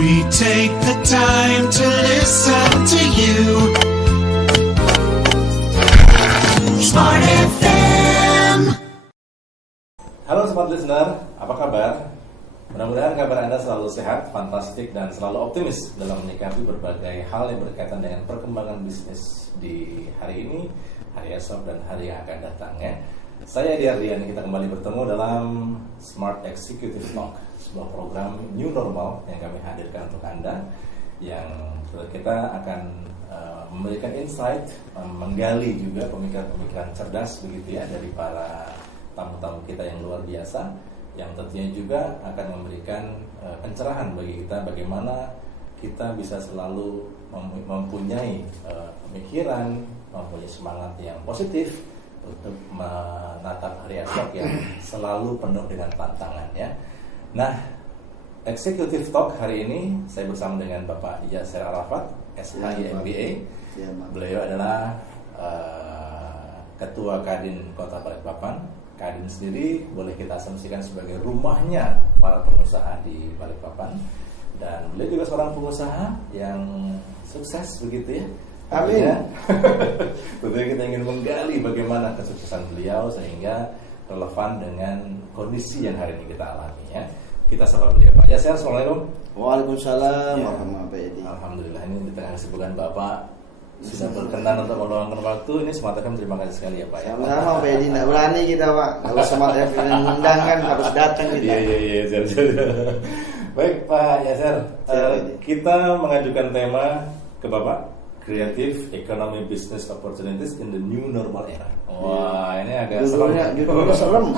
We take the time to listen to you. Smart FM. Halo Smart Listener, apa kabar? Mudah-mudahan kabar Anda selalu sehat, fantastik, dan selalu optimis dalam menyikapi berbagai hal yang berkaitan dengan perkembangan bisnis di hari ini, hari esok, dan hari yang akan datang ya. Saya Edi Ardian, kita kembali bertemu dalam Smart Executive Talk, sebuah program new normal yang kami hadirkan untuk Anda, yang kita akan memberikan insight, menggali juga pemikiran-pemikiran cerdas begitu ya dari para tamu-tamu kita yang luar biasa, yang tentunya juga akan memberikan pencerahan bagi kita bagaimana kita bisa selalu mempunyai pemikiran, mempunyai semangat yang positif untuk menatap hari esok yang selalu penuh dengan tantangan ya. Nah, Executive Talk hari ini saya bersama dengan Bapak Yasser Arafat, SHI MBA. Beliau adalah Ketua Kadin Kota Balikpapan. Kadin sendiri boleh kita asumsikan sebagai rumahnya para pengusaha di Balikpapan. Dan beliau juga seorang pengusaha yang sukses begitu ya. Amin. Tentunya kita ingin menggali bagaimana kesuksesan beliau sehingga relevan dengan kondisi yang hari ini kita alami ya. Kita sapa beliau Pak Yasser. Assalamualaikum. Waalaikumsalam warahmatullahi wabarakatuh. Alhamdulillah, ini di tengah kesibukan Bapak sudah berkenan untuk meluangkan waktu. Ini Smart FM, terima kasih sekali ya Pak. Sama-sama Pak Edi, tidak berani kita Pak. Kalau Smart FM yang undang kan harus datang kita. Iya. Baik Pak Yasser, kita mengajukan tema ke Bapak, Creative Economy Business Opportunities in the New Normal Era. Wah, ini agak judulnya serem.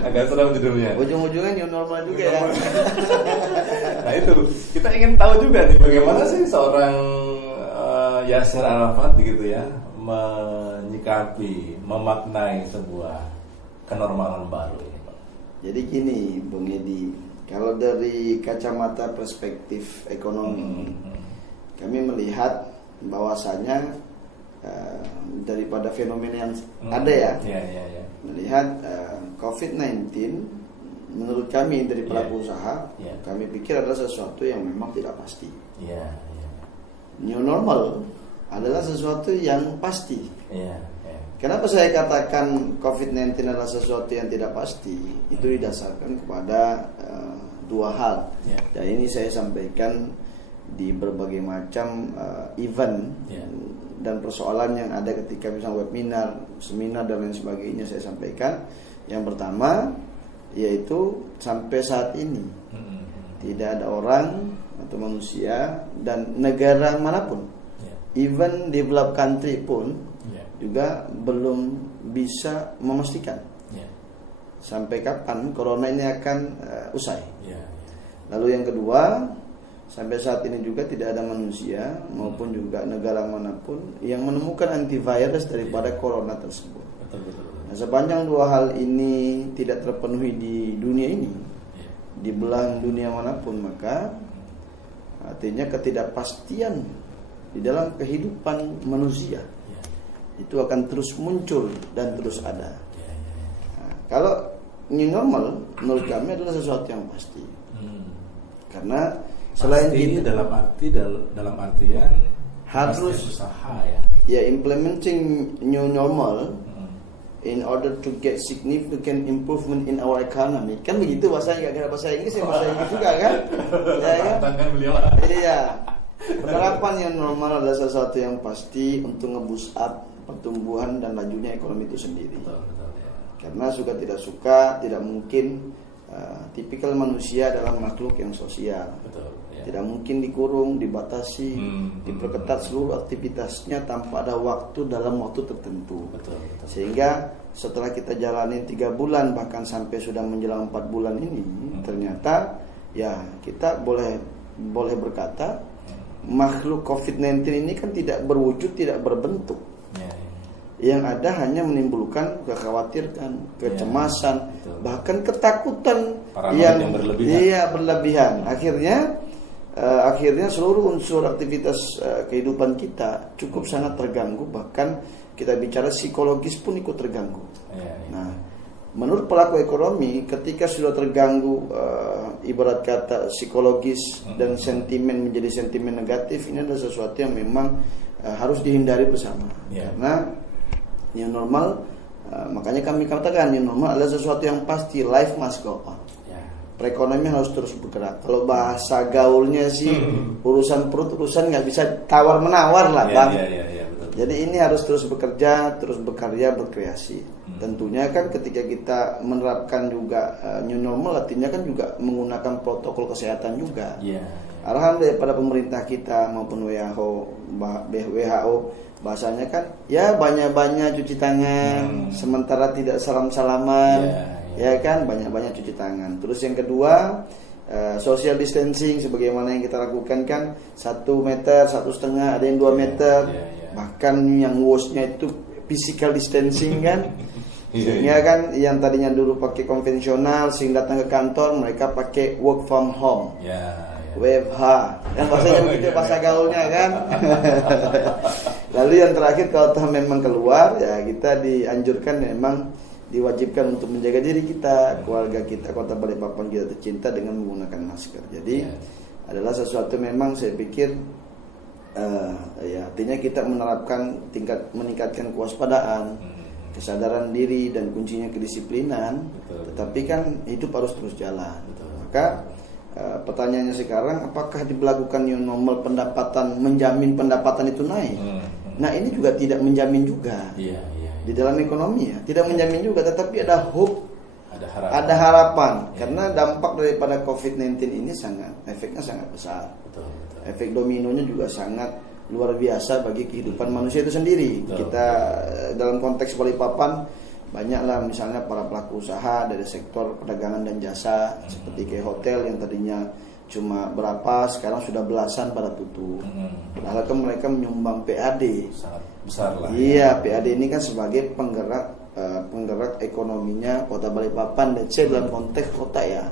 Agak serem judulnya. Ujung-ujungnya new normal juga ya. Nah itu, kita ingin tahu juga nih bagaimana sih seorang Yasser Arafat gitu ya menyikapi, memaknai sebuah kenormalan baru ini Pak. Jadi gini Bung Edi, kalau dari kacamata perspektif ekonomi, kami melihat bahwasanya daripada fenomena yang ada ya, melihat COVID-19 menurut kami dari pelaku usaha, kami pikir adalah sesuatu yang memang tidak pasti. New normal adalah sesuatu yang pasti. Kenapa saya katakan COVID-19 adalah sesuatu yang tidak pasti? Itu didasarkan kepada dua hal. Dan ini saya sampaikan di berbagai macam event dan persoalan yang ada ketika misalnya webinar, seminar dan lain sebagainya saya sampaikan. Yang pertama yaitu sampai saat ini tidak ada orang atau manusia dan negara manapun, even developed country pun juga belum bisa memastikan sampai kapan corona ini akan usai. Lalu yang kedua, sampai saat ini juga tidak ada manusia maupun juga negara manapun yang menemukan antivirus daripada corona tersebut. Nah, sepanjang dua hal ini tidak terpenuhi di dunia ini, di belahan dunia manapun, maka artinya ketidakpastian di dalam kehidupan manusia itu akan terus muncul dan terus ada. Nah, kalau new normal menurut kami adalah sesuatu yang pasti. Karena selain pasti itu dalam artian harus usaha ya implementing new normal in order to get significant improvement in our economy. Kan begitu bahasanya, enggak kira bahasa Inggris ya, bahasa Inggris juga kan? Ya kan? Beliau. Iya. Penerapan yang normal adalah sesuatu yang pasti untuk nge-boost up pertumbuhan dan lajunya ekonomi itu sendiri. Betul, ya. Karena suka tidak suka, tidak mungkin tipikal manusia adalah makhluk yang sosial. Betul, ya. Tidak mungkin dikurung, dibatasi, diperketat seluruh aktivitasnya tanpa ada waktu dalam waktu tertentu. Betul. Sehingga setelah kita jalanin 3 bulan bahkan sampai sudah menjelang 4 bulan ini, ternyata ya kita boleh berkata makhluk COVID-19 ini kan tidak berwujud, tidak berbentuk. Yang ada hanya menimbulkan kekhawatiran, kecemasan, bahkan ketakutan yang berlebihan. Akhirnya seluruh unsur aktivitas kehidupan kita cukup sangat terganggu, bahkan kita bicara psikologis pun ikut terganggu. Nah, menurut pelaku ekonomi, ketika sudah terganggu ibarat kata psikologis dan sentimen menjadi sentimen negatif, ini adalah sesuatu yang memang harus dihindari bersama. Karena new normal, makanya kami katakan new normal adalah sesuatu yang pasti, life must go on. Perekonomian harus terus bergerak. Kalau bahasa gaulnya sih urusan perut, urusan nggak bisa tawar menawar lah, Bang. Jadi ini harus terus bekerja, terus berkarya, berkreasi. Tentunya kan ketika kita menerapkan juga new normal, artinya kan juga menggunakan protokol kesehatan juga. Arahan daripada pemerintah kita maupun WHO, bahasanya kan ya banyak-banyak cuci tangan, sementara tidak salam-salaman, ya kan, banyak-banyak cuci tangan. Terus yang kedua, social distancing sebagaimana yang kita lakukan kan 1 meter, 1,5, ada yang 2 meter. Bahkan yang worstnya itu physical distancing kan. Sehingga kan yang tadinya dulu pakai konvensional, sehingga datang ke kantor mereka pakai work from home. WFH. Kan bahasanya begitu, bahasa gaulnya kan. Lalu yang terakhir, kalau memang keluar ya kita dianjurkan, memang diwajibkan untuk menjaga diri kita, keluarga kita, Kota Balikpapan kita tercinta dengan menggunakan masker. Jadi adalah sesuatu memang saya pikir ya artinya kita menerapkan meningkatkan kewaspadaan, kesadaran diri, dan kuncinya kedisiplinan. Tetapi kan hidup harus terus jalan. Maka pertanyaannya sekarang, apakah diberlakukan new normal pendapatan menjamin pendapatan itu naik? Nah ini juga tidak menjamin juga. Di dalam ekonomi ya tidak menjamin juga, tetapi ada hope, ada harapan. Karena dampak daripada COVID-19 ini efeknya sangat besar. Efek dominonya juga sangat luar biasa bagi kehidupan manusia itu sendiri. Kita dalam konteks Balikpapan banyaklah misalnya para pelaku usaha dari sektor perdagangan dan jasa, seperti kayak hotel yang tadinya cuma berapa, sekarang sudah belasan pada tutup. Padahal kan mereka menyumbang PAD sangat besar lah. Iya, PAD ini kan sebagai penggerak ekonominya Kota Balikpapan, dan dalam konteks kota ya.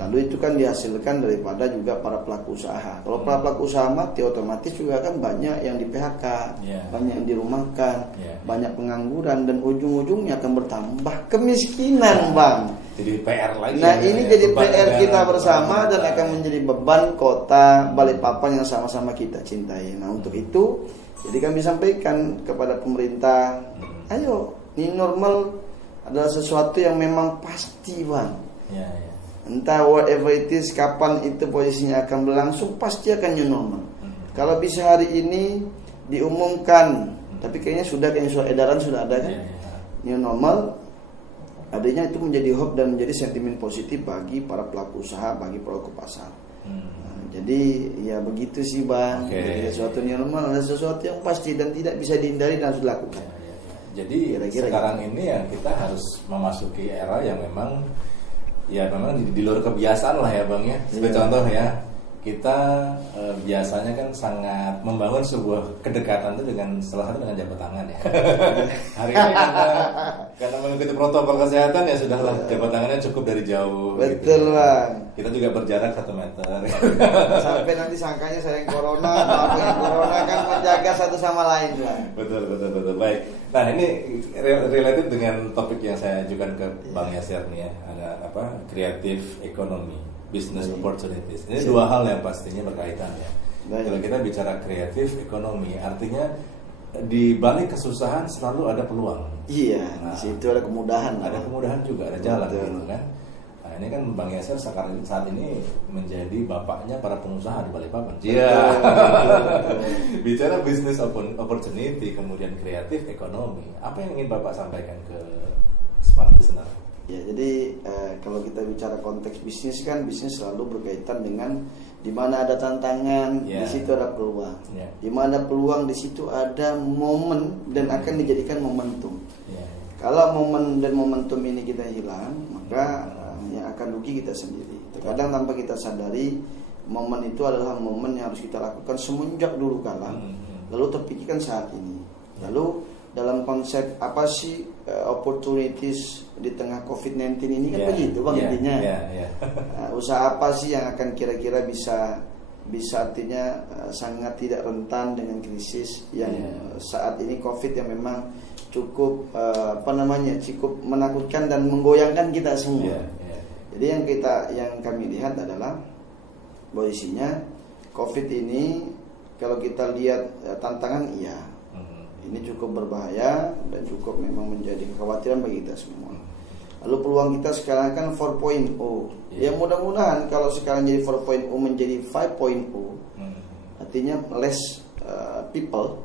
Lalu itu kan dihasilkan daripada juga para pelaku usaha. Kalau para pelaku usaha mati, otomatis juga kan banyak yang di PHK, banyak yang dirumahkan, banyak pengangguran, dan ujung-ujungnya akan bertambah kemiskinan, Bang. Jadi PR lagi. Nah ini jadi PR kita bersama dan akan menjadi beban Kota Balikpapan yang sama-sama kita cintai. Nah untuk itu, jadi kami sampaikan kepada pemerintah, ayo, new normal adalah sesuatu yang memang pasti, Bang. Entah whatever it is, kapan itu posisinya akan berlangsung, pasti akan new normal. Kalau bisa hari ini diumumkan, tapi kayaknya surat edaran sudah ada kan, new normal, adanya itu menjadi hope dan menjadi sentimen positif bagi para pelaku usaha, bagi pelaku pasar. Jadi ya begitu sih, Bang. Jadi sesuatu new normal adalah sesuatu yang pasti dan tidak bisa dihindari dan harus dilakukan. Jadi kira-kira sekarang ini ya kita harus memasuki era yang memang di luar kebiasaan lah ya, Bang ya. Sebagai contoh ya, kita biasanya kan sangat membangun sebuah kedekatan itu dengan salah satu dengan jabat tangan ya. Hari ini karena mengikuti protokol kesehatan ya sudahlah, jabat tangannya cukup dari jauh. Betul gitu. Bang. Kita juga berjarak 1 meter. Sampai nanti sangkanya saya yang corona kan menjaga satu sama lain Bang. Betul. Baik. Nah ini related dengan topik yang saya ajukan ke Bang Yasir nih ya, ada creative economy, business opportunities. Ini dua hal yang pastinya berkaitan ya. Kalau kita bicara creative economy, artinya di balik kesusahan selalu ada peluang. Iya, di situ ada kemudahan. Ada kemudahan juga, ada jalan gitu kan. Nah ini kan Bang Yasir saat ini menjadi bapaknya para pengusaha di Balikpapan. Iya. Bicara business opportunity, kemudian creative economy, apa yang ingin Bapak sampaikan ke smart listener? Ya, jadi kalau kita bicara konteks bisnis kan, bisnis selalu berkaitan dengan di mana ada tantangan, di situ ada peluang. Di mana peluang, di situ ada momen dan akan dijadikan momentum. Kalau momen dan momentum ini kita hilang, maka yang akan rugi kita sendiri. Terkadang tanpa kita sadari, momen itu adalah momen yang harus kita lakukan semenjak dulu kala, lalu terpikirkan saat ini. Lalu dalam konsep apa sih opportunities di tengah COVID-19 ini kan begitu Bang intinya. Usaha apa sih yang akan kira-kira bisa bisa artinya sangat tidak rentan dengan krisis yang saat ini COVID yang memang cukup cukup menakutkan dan menggoyangkan kita semua. Jadi yang kami lihat adalah posisinya COVID ini kalau kita lihat tantangan ini cukup berbahaya dan cukup memang menjadi kekhawatiran bagi kita semua. Lalu peluang kita sekarang kan 4.0. Ya mudah-mudahan kalau sekarang jadi 4.0 menjadi 5.0, artinya less people,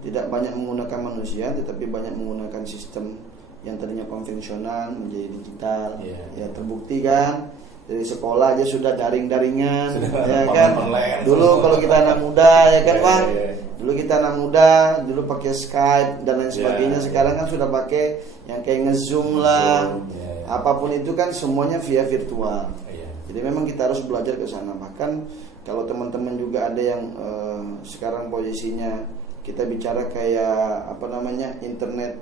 tidak banyak menggunakan manusia, tetapi banyak menggunakan sistem yang tadinya konvensional menjadi digital. Ya terbukti kan dari sekolah aja sudah daring-daringan, ya kan. Dulu kalau kita anak muda, ya kan Bang. Dulu kita anak muda, dulu pakai Skype dan lain sebagainya. Sekarang kan sudah pakai yang kayak nge-zoom lah. Apapun itu kan semuanya via virtual. Jadi memang kita harus belajar ke sana. Bahkan kalau teman-teman juga ada yang sekarang posisinya kita bicara kayak internet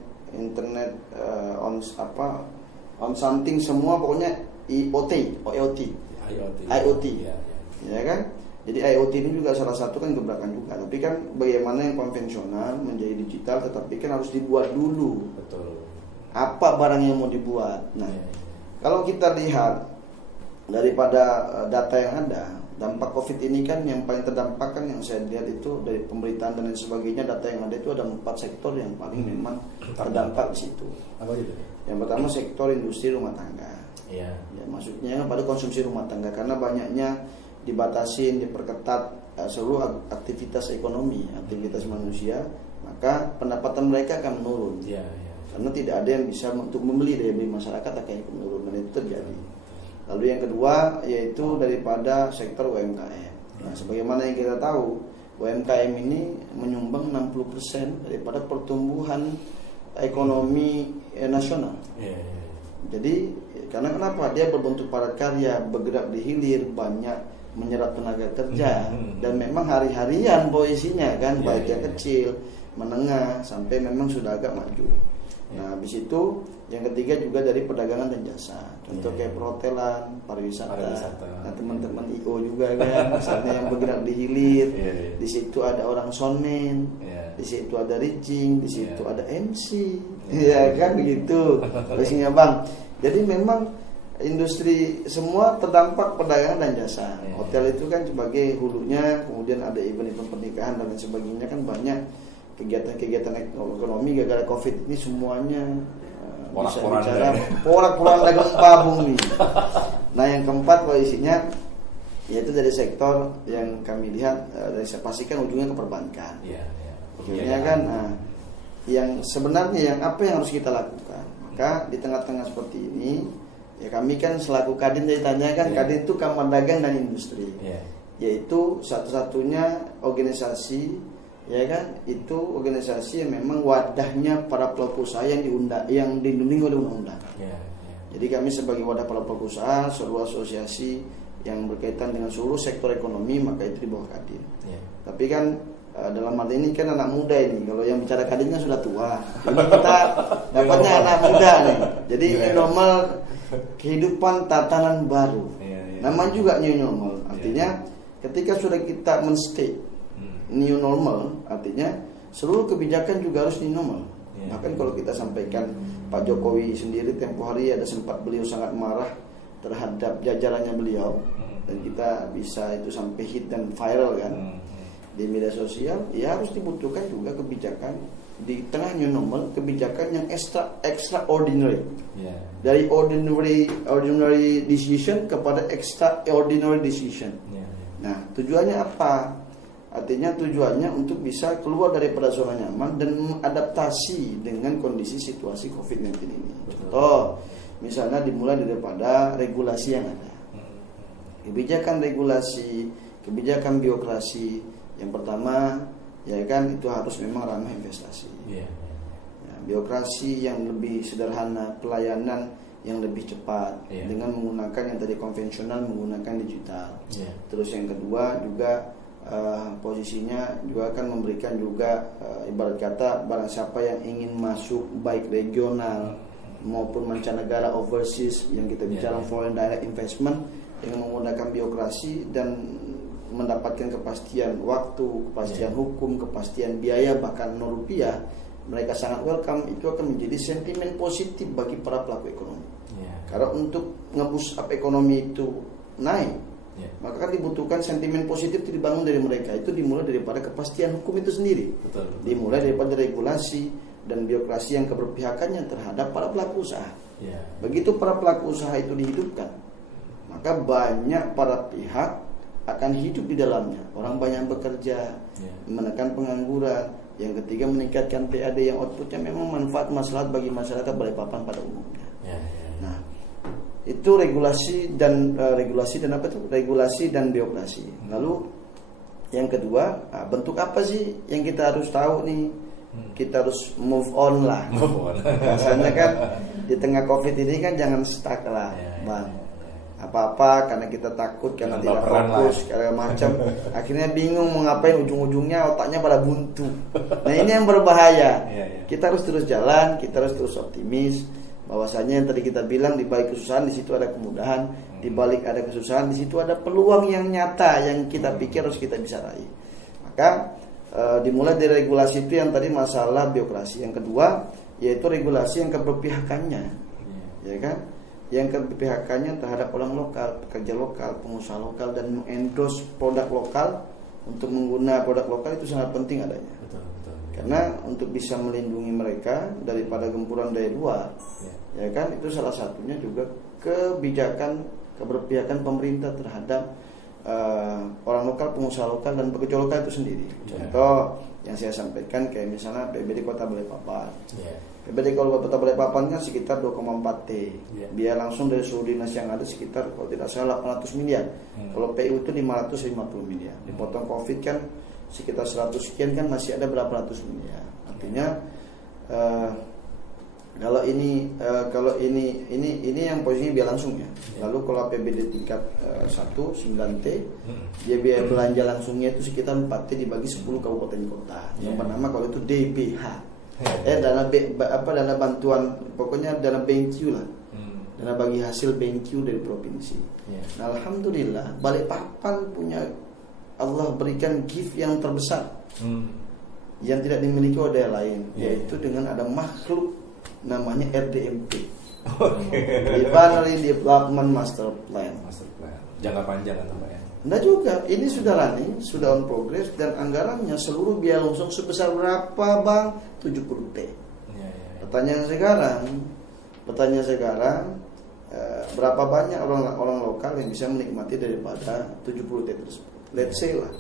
on something semua, pokoknya IoT. Ya kan? Jadi IoT ini juga salah satu kan gebrakan juga. Tapi kan bagaimana yang konvensional menjadi digital, tetapi kan harus dibuat dulu. Betul. Apa barang yang mau dibuat? Nah, kalau kita lihat daripada data yang ada, dampak COVID ini kan yang paling terdampak kan yang saya lihat itu dari pemberitaan dan lain sebagainya, data yang ada itu ada 4 sektor yang paling memang terdampak di situ. Apa itu? Yang pertama sektor industri rumah tangga. Ya, maksudnya pada konsumsi rumah tangga karena banyaknya dibatasin, diperketat seluruh aktivitas ekonomi, aktivitas manusia, maka pendapatan mereka akan menurun. Karena tidak ada yang bisa untuk membeli, daya beli masyarakat akan menurun, dan itu terjadi. Lalu yang kedua yaitu daripada sektor UMKM. Nah, sebagaimana yang kita tahu, UMKM ini menyumbang 60% daripada pertumbuhan ekonomi nasional. Jadi karena kenapa? Dia berbentuk padat karya, bergerak di hilir, banyak menyerap tenaga kerja, dan memang hari-harian posisinya kan, baik yang kecil, menengah, sampai memang sudah agak maju. Nah, habis itu yang ketiga juga dari perdagangan dan jasa. Contoh kayak perhotelan, pariwisata. Nah, teman-teman IO juga kan, misalnya yang bergerak di hilir. Di situ ada orang soundman, di situ ada rigging, di situ ada MC. Ya kan begitu. Posisinya Bang. Jadi memang industri semua terdampak perdagangan dan jasa. Hotel itu kan sebagai hulunya, kemudian ada event-event pernikahan dan lain sebagainya, kan banyak kegiatan-kegiatan ekonomi gara-gara COVID ini semuanya bisa bicara porak-porak dagang babung nih. Nah, yang keempat posisinya yaitu dari sektor yang kami lihat dari saya pastikan ujungnya ke perbankan. Ujungnya kan, nah, yang sebenarnya yang apa yang harus kita lakukan? Maka di tengah-tengah seperti ini, ya kami kan selaku Kadin ditanya kan, Kadin itu Kamar Dagang dan Industri, yaitu satu-satunya organisasi, ya kan, itu organisasi yang memang wadahnya para pelaku usaha yang dilindungi oleh undang-undang. Jadi kami sebagai wadah para pelaku usaha, seluruh asosiasi yang berkaitan dengan seluruh sektor ekonomi, maka itu di bawah Kadin. Tapi kan dalam hal ini kan anak muda ini, kalau yang bicara Kadinnya sudah tua, ini kita dapatnya anak muda nih. Jadi ini normal kehidupan tatanan baru. Namanya juga new normal. Artinya ketika sudah kita men-state new normal, artinya seluruh kebijakan juga harus new normal. Bahkan kalau kita sampaikan Pak Jokowi sendiri tempo hari ada sempat beliau sangat marah terhadap jajarannya beliau, dan kita bisa itu sampai hit dan viral kan di media sosial. Ya harus dibutuhkan juga kebijakan di tengah new normal, kebijakan yang extraordinary. Dari ordinary decision kepada extraordinary decision. Nah, tujuannya apa? Artinya tujuannya untuk bisa keluar daripada zona nyaman dan mengadaptasi dengan kondisi situasi COVID-19 ini. Contoh, misalnya dimulai daripada regulasi yang ada. Kebijakan regulasi, kebijakan birokrasi. Yang pertama, ya kan, itu harus memang ramah investasi. Ya, birokrasi yang lebih sederhana, pelayanan yang lebih cepat dengan menggunakan yang tadi konvensional, menggunakan digital. Terus yang kedua juga posisinya juga akan memberikan juga ibarat kata barang siapa yang ingin masuk baik regional maupun mancanegara, overseas, yang kita bicara foreign direct investment, dengan menggunakan birokrasi dan mendapatkan kepastian waktu, kepastian hukum, kepastian biaya, bahkan Rp0, mereka sangat welcome. Itu akan menjadi sentimen positif bagi para pelaku ekonomi. Karena untuk nge-boost up ekonomi itu naik, maka kan dibutuhkan sentimen positif itu dibangun dari mereka. Itu dimulai daripada kepastian hukum itu sendiri. Betul. Dimulai daripada regulasi dan birokrasi yang keberpihakannya terhadap para pelaku usaha. Begitu para pelaku usaha itu dihidupkan, maka banyak para pihak akan hidup di dalamnya. Orang banyak bekerja, menekan pengangguran. Yang ketiga, meningkatkan PAD yang outputnya memang manfaat maslahat bagi masyarakat Balikpapan pada umumnya. Nah, itu regulasi dan regulasi dan birokrasi. Lalu yang kedua, bentuk apa sih yang kita harus tahu nih? Kita harus move on lah. Biasanya kan di tengah COVID ini kan jangan stuck lah, Bang. Apa-apa karena kita takut, karena tidak fokus, karena macam akhirnya bingung mau ngapain, ujung-ujungnya otaknya pada buntu. Nah, ini yang berbahaya. Kita harus terus jalan, kita harus terus optimis. Bahwasanya yang tadi kita bilang, di balik kesusahan di situ ada kemudahan, di balik ada kesusahan di situ ada peluang yang nyata yang kita pikir harus kita bisa raih. Maka dimulai dari regulasi itu yang tadi masalah birokrasi. Yang kedua yaitu regulasi yang keberpihakannya, ya kan? Yang keberpihakannya terhadap orang lokal, pekerja lokal, pengusaha lokal, dan mengendorse produk lokal. Untuk menggunakan produk lokal itu sangat penting adanya. Karena untuk bisa melindungi mereka daripada gempuran dari luar, ya kan, itu salah satunya juga kebijakan keberpihakan pemerintah terhadap orang lokal, pengusaha lokal, dan pekerja lokal itu sendiri. Contoh yang saya sampaikan kayak misalnya PBD Kota Balikpapan. PBD Kota Balikpapan kan sekitar 2,4 T. Biaya langsung dari seluruh dinas yang ada sekitar kalau tidak salah 800 miliar. Kalau PU itu 550 miliar. Dipotong Covid kan sekitar 100 sekian, kan masih ada berapa ratus miliar. Artinya kalau ini yang posisinya biaya langsung ya. Lalu kalau PBD tingkat 1 9 T, dia biaya belanja langsungnya itu sekitar 4 T dibagi 10 kabupaten kota. Yang pertama kalau itu DBH. Dana bantuan, pokoknya dana BenQ lah. Dana bagi hasil BenQ dari provinsi. Nah, alhamdulillah Balikpapan punya, Allah berikan gift yang terbesar yang tidak dimiliki oleh daerah lain, yaitu dengan ada makhluk namanya RDMP. Refinery Development Master Plan. Jangka panjang atau Pak ya? Nah juga, ini sudah running, sudah on progress, dan anggarannya seluruh biaya langsung sebesar berapa, Bang? 70 T. Pertanyaan sekarang, berapa banyak orang lokal yang bisa menikmati daripada 70 T tersebut? Let's say lah,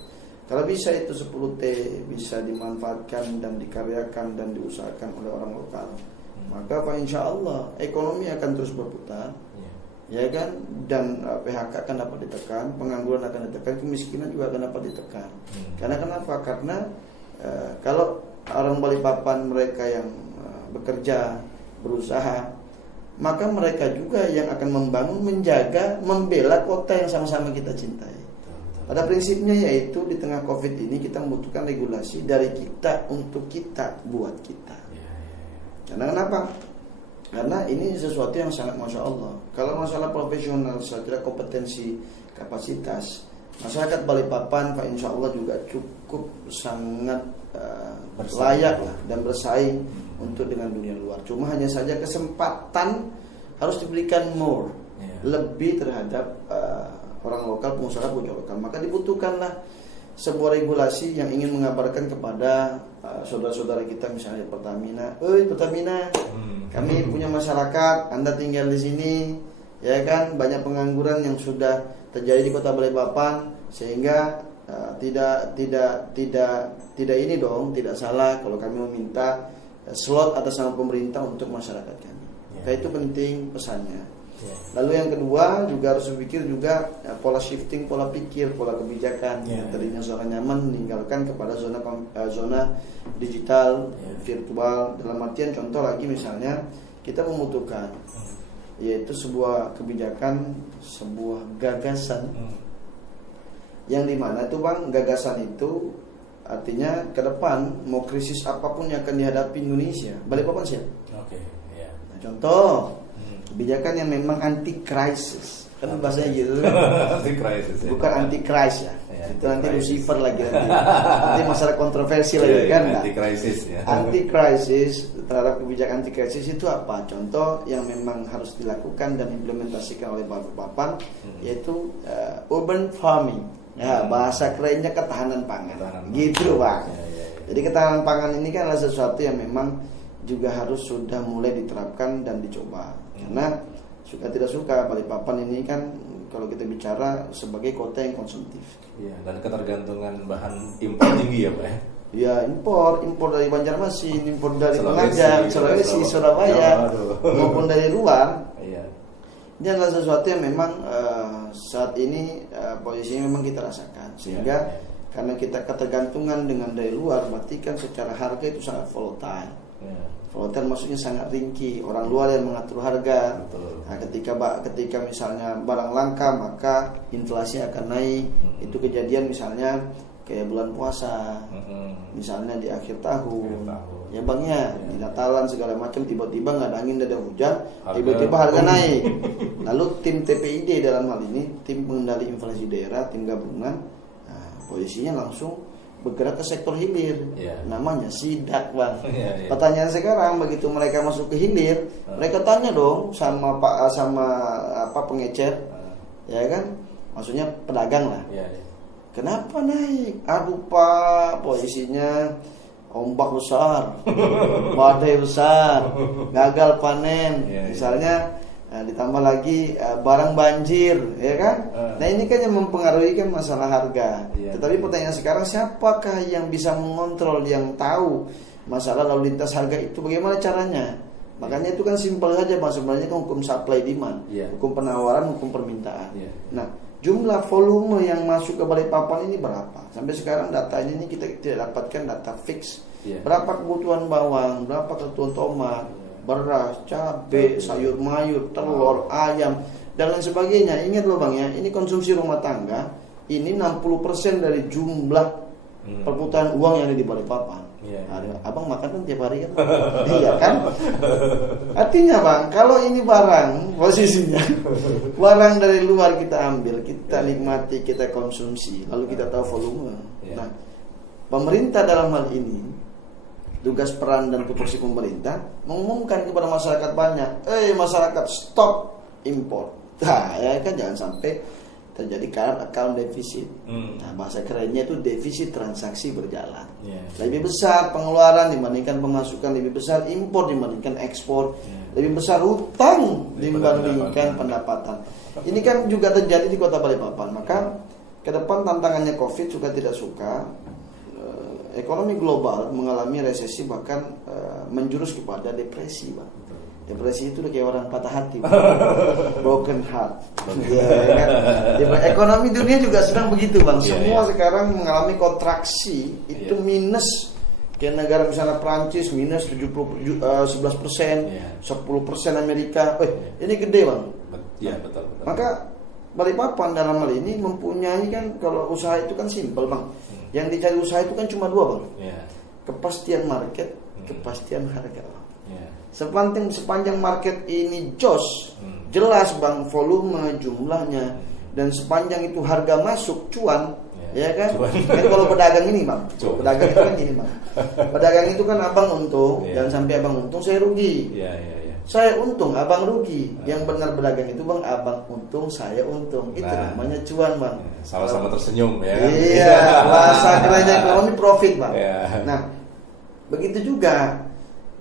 kalau bisa itu 10 T bisa dimanfaatkan dan dikaryakan dan diusahakan oleh orang lokal, maka insya Allah ekonomi akan terus berputar, ya kan, dan PHK akan dapat ditekan, pengangguran akan ditekan, kemiskinan juga akan dapat ditekan. Karena kenapa? Karena kalau orang Balikpapan mereka yang bekerja, berusaha, maka mereka juga yang akan membangun, menjaga, membela kota yang sama-sama kita cintai. Pada prinsipnya yaitu di tengah COVID ini kita membutuhkan regulasi dari kita untuk kita, buat kita. Karena kenapa? Karena ini sesuatu yang sangat Masya Allah. Kalau masalah profesional, secara kompetensi, kapasitas, masyarakat Balikpapan insya Allah juga cukup sangat layak lah dan bersaing untuk dengan dunia luar. Cuma hanya saja kesempatan harus diberikan lebih terhadap orang lokal, pengusaha punya lokal. Maka dibutuhkanlah sebuah regulasi yang ingin mengabarkan kepada saudara-saudara kita, misalnya Pertamina, Pertamina, kami punya masyarakat, Anda tinggal di sini, ya kan, banyak pengangguran yang sudah terjadi di Kota Balikpapan, sehingga tidak ini dong, tidak salah kalau kami meminta slot atas nama pemerintah untuk masyarakat kami. Itu penting pesannya. Lalu yang kedua juga harus berpikir juga pola shifting, pola pikir, pola kebijakan. Tadinya zona nyaman meninggalkan kepada zona digital, virtual. Dalam artian contoh lagi misalnya kita membutuhkan yaitu sebuah kebijakan, sebuah gagasan yang dimana itu Bang, gagasan itu artinya ke depan mau krisis apapun yang akan dihadapi Indonesia, Balikpapan siap. Nah, contoh kebijakan yang memang anti krisis, kan bahasanya gitu, anti krisis, bukan anti krisis ya. itu nanti Lucifer lagi nanti masalah kontroversi lagi kan. Anti krisis ya. Anti krisis terhadap kebijakan anti krisis itu apa? Contoh yang memang harus dilakukan dan implementasikan oleh Balikpapan yaitu urban farming. Ya, bahasa kerennya ketahanan pangan. Gitu, Bang. Jadi ketahanan pangan ini kan adalah sesuatu yang memang juga harus sudah mulai diterapkan dan dicoba. Karena suka tidak suka Balikpapan ini kan kalau kita bicara sebagai kota yang konsumtif. Iya, dan ketergantungan bahan impor tinggi ya, Pak ya. Ya, impor dari Banjarmasin, impor dari Penajam, Sulawesi, Surabaya, maupun dari luar. Iya. Ini adalah sesuatu yang memang saat ini posisinya memang kita rasakan. Sehingga karena kita ketergantungan dengan dari luar, berarti kan secara harga itu sangat volatile. Volatile maksudnya sangat ringkih, orang luar yang mengatur harga. Nah, ketika misalnya barang langka maka inflasi akan naik. Itu kejadian misalnya kayak bulan puasa, misalnya di akhir tahun, ya Bang ya, di Natalan segala macam tiba-tiba nggak ada angin, nggak ada hujan, tiba-tiba harga naik. Lalu tim TPID dalam hal ini, tim pengendali inflasi daerah, tim gabungan, posisinya langsung bergerak ke sektor hilir, namanya sidak, Bang. Pertanyaan sekarang begitu mereka masuk ke hilir, mereka tanya dong sama pengecer, ya kan, maksudnya pedagang lah. Kenapa naik? Aduh Pak, posisinya ombak besar, badai besar, gagal panen, misalnya. Nah, ditambah lagi barang banjir, ya kan? Nah ini kan yang mempengaruhi kan masalah harga. Tetapi pertanyaan sekarang, siapakah yang bisa mengontrol, yang tahu masalah lalu lintas harga itu bagaimana caranya? Makanya itu kan simpel saja, Bang. Sebenarnya kan hukum supply demand, hukum penawaran, hukum permintaan. Nah, jumlah volume yang masuk ke Balikpapan ini berapa? Sampai sekarang datanya ini kita tidak dapatkan data fix. Berapa kebutuhan bawang, berapa kebutuhan tomat, beras, cabai, sayur mayur, telur, ayam, dan lain sebagainya. Ingat loh Bang ya, ini konsumsi rumah tangga, ini 60% dari jumlah perputaran uang yang ada di Balikpapan. Abang makan kan tiap hari kan? Iya kan? Artinya Bang, kalau ini barang, posisinya barang dari luar kita ambil, kita nikmati, kita konsumsi, lalu kita tahu volume. Nah, pemerintah dalam hal ini, tugas peran dan tupoksi pemerintah mengumumkan kepada masyarakat banyak, masyarakat stop impor. Nah, ya kan jangan sampai terjadi current account deficit. Nah, bahasa kerennya itu defisit transaksi berjalan. Lebih besar pengeluaran dibandingkan pemasukan, lebih besar impor dibandingkan ekspor, lebih besar hutang dibandingkan pendapatan. Ini kan juga terjadi di Kota Balikpapan. Maka ke depan tantangannya Covid suka tidak suka, ekonomi global mengalami resesi, bahkan menjurus kepada depresi, Bang. Depresi itu udah kayak orang patah hati, broken heart. Kan? Ekonomi dunia juga sedang begitu, Bang. Semua sekarang mengalami kontraksi, itu minus. Kayak negara misalnya Prancis minus 11%, 10% Amerika. Ini gede, Bang. Betul. Maka Balikpapan dalam hal ini mempunyai kan, kalau usaha itu kan simpel, Bang. Yang dicari usaha itu kan cuma dua, Bang. Kepastian market, kepastian harga, Bang. Sepanjang market ini jos, jelas Bang, volume, jumlahnya, dan sepanjang itu harga masuk, cuan, ya kan? Kan kalau pedagang ini, Bang, pedagang itu kan gini, Bang. Pedagang itu kan abang untung, jangan sampai abang untung saya rugi. Saya untung, abang rugi. Yang benar pedagang itu, Bang, abang untung, saya untung. Itu namanya cuan, Bang. Sama-sama tersenyum, ya kan? Iya, bahasa kerennya ekonomi profit, Bang. Nah, begitu juga.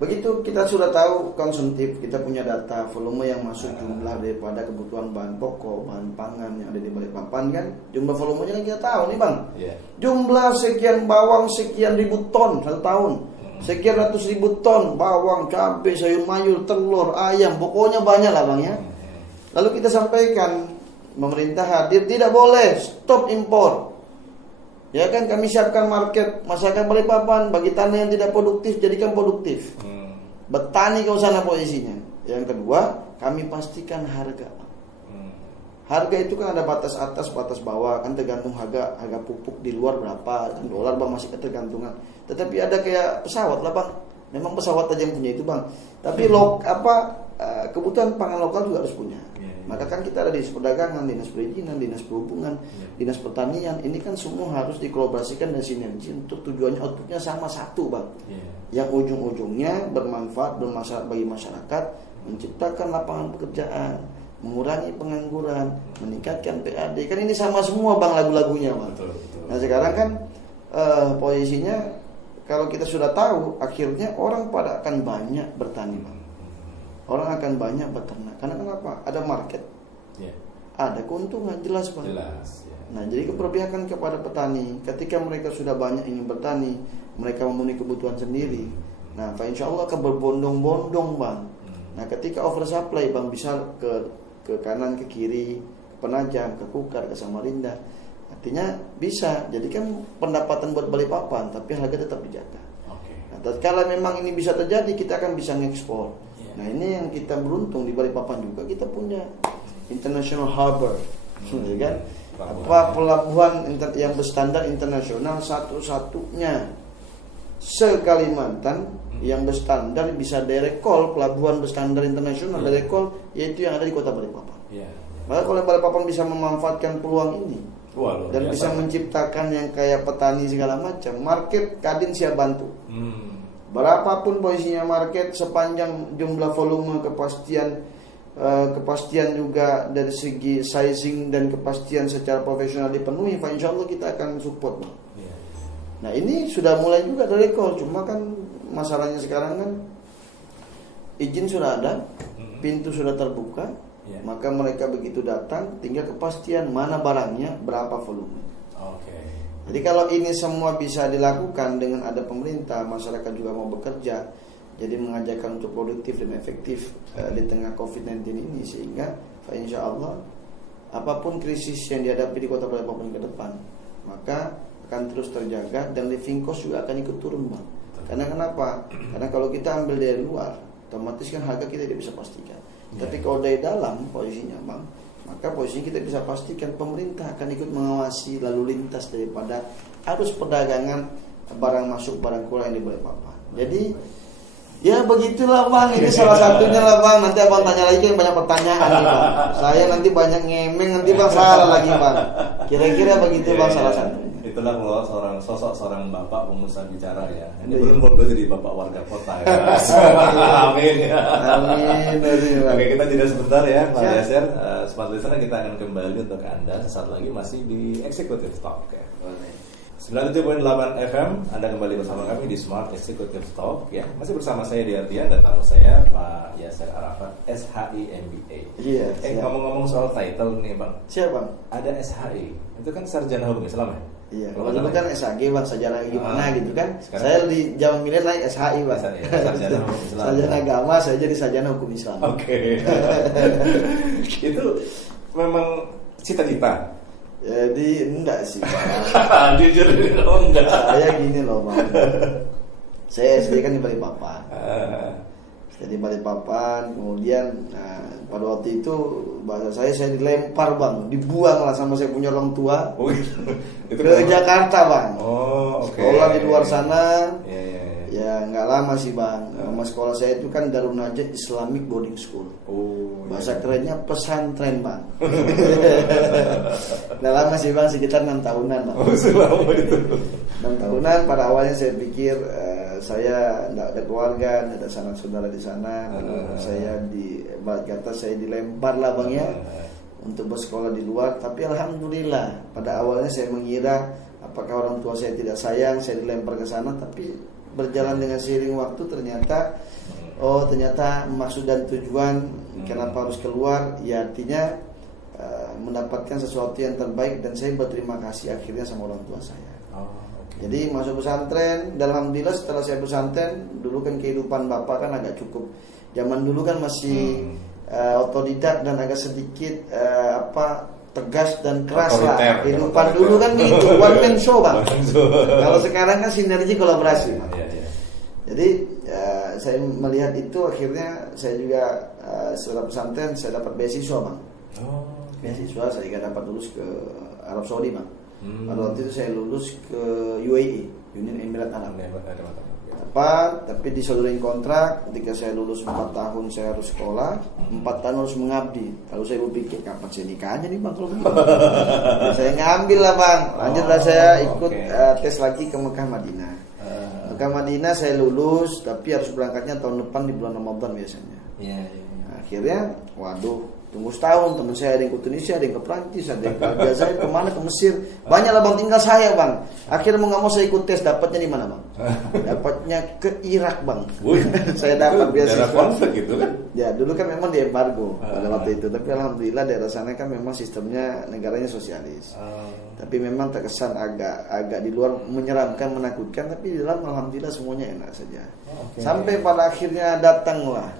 Begitu kita sudah tahu konsumtif, kita punya data volume yang masuk, jumlah daripada kebutuhan bahan pokok, bahan pangan yang ada di Balikpapan kan, jumlah volumenya kan kita tahu nih, Bang. Jumlah sekian bawang, sekian ribu ton satu tahun. Sekian ratus ribu ton bawang, cabai, sayur mayur, telur, ayam, pokoknya banyak lah, Bang ya. Lalu kita sampaikan, pemerintah hadir, tidak boleh stop impor. Ya kan, kami siapkan market masyarakat Balikpapan, bagi tanah yang tidak produktif jadikan produktif. Bertani ke sana posisinya. Yang kedua, kami pastikan harga. Harga itu kan ada batas atas, batas bawah, kan tergantung harga pupuk di luar berapa, kan dolar, Bang, masih ketergantungan. Tetapi ada kayak pesawat lah, Bang. Memang pesawat aja yang punya itu, Bang. Tapi kebutuhan pangan lokal juga harus punya. Maka kan kita ada dinas perdagangan, dinas perizinan, dinas perhubungan, dinas pertanian. Ini kan semua harus dikolaborasikan dan sinergi untuk tujuannya outputnya sama satu, Bang. Yang ujung-ujungnya bermanfaat bagi masyarakat, menciptakan lapangan pekerjaan, mengurangi pengangguran, meningkatkan PAD. Kan ini sama semua, Bang, lagu-lagunya, Bang. Betul. Nah sekarang kan posisinya kalau kita sudah tahu, akhirnya orang pada akan banyak bertani, Bang. Orang akan banyak beternak. Karena kenapa? Ada market, ada keuntungan, jelas, Bang. Nah, jadi keberpihakan kepada petani. Ketika mereka sudah banyak ingin bertani, mereka memenuhi kebutuhan sendiri. Nah, insya Allah akan berbondong-bondong, Bang. Nah, ketika oversupply, Bang, bisa ke kanan, ke kiri, ke Penajam, ke Kukar, ke Samarinda. Artinya bisa. Jadi kan pendapatan buat Balikpapan, tapi harga tetap dijaga. Nah, kalau memang ini bisa terjadi, kita akan bisa ngekspor. Nah, ini yang kita beruntung di Balikpapan juga kita punya International Harbor, ya kan? Pelabuhan yang berstandar internasional satu-satunya se-Kalimantan yang berstandar bisa direct call, pelabuhan berstandar internasional direct call, yaitu yang ada di Kota Balikpapan. Maka kalau Balikpapan bisa memanfaatkan peluang ini dan bisa menciptakan yang kayak petani segala macam, market Kadin siap bantu. Berapapun posisinya market, sepanjang jumlah volume, kepastian juga dari segi sizing dan kepastian secara profesional dipenuhi, insya Allah kita akan support. Nah, ini sudah mulai juga dari call, cuma kan masalahnya sekarang kan izin sudah ada, pintu sudah terbuka, maka mereka begitu datang tinggal kepastian mana barangnya, berapa volume. Jadi kalau ini semua bisa dilakukan dengan ada pemerintah, masyarakat juga mau bekerja, jadi mengajarkan untuk produktif dan efektif di tengah COVID-19 ini, sehingga insya Allah apapun krisis yang dihadapi di Kota Balikpapan ke depan, maka akan terus terjaga dan living cost juga akan ikut turun, Bang. Karena kenapa? Karena kalau kita ambil dari luar, otomatis kan harga kita tidak bisa pastikan. Tapi kalau dari dalam posisinya, Bang, maka posisinya kita bisa pastikan pemerintah akan ikut mengawasi lalu lintas daripada arus perdagangan barang masuk, barang keluar yang di Balikpapan. Jadi ya begitulah, Bang. Ini salah satunya lah, Bang. Nanti Abang tanya lagi yang banyak pertanyaan nih, Bang. Saya nanti banyak ngemeng, nanti Bang salah lagi, Bang. Kira-kira begitu, Bang, salah satunya. Itulah kalau seorang bapak pengusaha bicara ya. Ini belum jadi bapak warga kota ya. Amin ya. Amin. Oke, kita jeda sebentar ya, Pak Yasir. Smart Listener, kita akan kembali untuk Anda sesaat lagi masih di Executive Talk ya. 97.8 FM, Anda kembali bersama kami di Smart Executive Talk ya. Masih bersama saya Diartian dan tamu saya Pak Yasir Arafat, SHI MBA. Iya. Ngomong-ngomong soal title nih, Bang. Siapa, Bang? Ada SHI. Itu kan sarjana hukum Islam ya? Iya, kalau dulu kan SHG, Bang, sarjana gimana gitu kan. Saya di zaman milenial naik SHI, Bang. Sarjana hukum Islam. Sarjana agama, saya jadi sarjana hukum Islam. Oke. Itu memang cita-cita. Jadi enggak sih, jujur enggak. Saya gini loh, Bang. Saya SD kan di Balikpapan. Jadi Balikpapan, kemudian pada waktu itu bahasa saya dilempar, Bang, dibuang lah sama saya punya orang tua ke Jakarta, Bang. Sekolah di luar sana. Ya nggak lama sih, Bang. Nama sekolah saya itu kan Darun Najat Islamic Boarding School. Bahasa kerennya pesantren, Bang. Nggak lama sih, Bang, sekitar 6 tahunan, Bang. 6 tahunan. Pada awalnya saya pikir saya tidak ada keluarga, tidak ada sanak saudara di sana. Saya di Jakarta, saya dilempar lah, Bang, ya, untuk bersekolah di luar. Tapi alhamdulillah, pada awalnya saya mengira apakah orang tua saya tidak sayang, saya dilempar ke sana. Tapi berjalan dengan seiring waktu ternyata maksud dan tujuan kenapa harus keluar, ya artinya mendapatkan sesuatu yang terbaik, dan saya berterima kasih akhirnya sama orang tua saya. Jadi masuk pesantren, dan alhamdulillah setelah saya pesantren, dulu kan kehidupan bapak kan agak cukup. Zaman dulu kan masih otodidak dan agak sedikit tegas dan keras lah. Kehidupan dulu kan gitu, one man show, Bang. Kalau sekarang kan sinergi, kolaborasi, Bang. Jadi saya melihat itu, akhirnya saya juga setelah pesantren saya dapat beasiswa, Bang. Beasiswa saya juga dapat lulus ke Arab Saudi, Bang. Pada waktu itu saya lulus ke UAE, Union Emirat Arab. Tapi disodorin kontrak ketika saya lulus 4 tahun saya harus sekolah, 4 tahun harus mengabdi. Lalu saya berpikir kapan saya nikahnya nih bang kalau begitu. Saya ngambil lah bang, lanjutlah saya ikut tes lagi ke Mekah Madinah. Mekah Madinah saya lulus, tapi harus berangkatnya tahun depan di bulan Ramadan biasanya. Akhirnya, waduh, tunggu setahun, teman saya ada yang ke Tunisia, ada yang ke Prancis, ada yang ke Aljazair, kemana, ke Mesir. Banyak lah bang, tinggal saya bang. Akhirnya mau nggak mau saya ikut tes, dapatnya di mana bang? Dapatnya ke Irak bang. Saya dapat beasiswa. Konflik gitu kan? Ya dulu kan memang di embargo pada waktu itu, tapi alhamdulillah daerah sana kan memang sistemnya negaranya sosialis. Tapi memang terkesan agak di luar menyeramkan, menakutkan, tapi di dalam alhamdulillah semuanya enak saja. Sampai pada akhirnya datanglah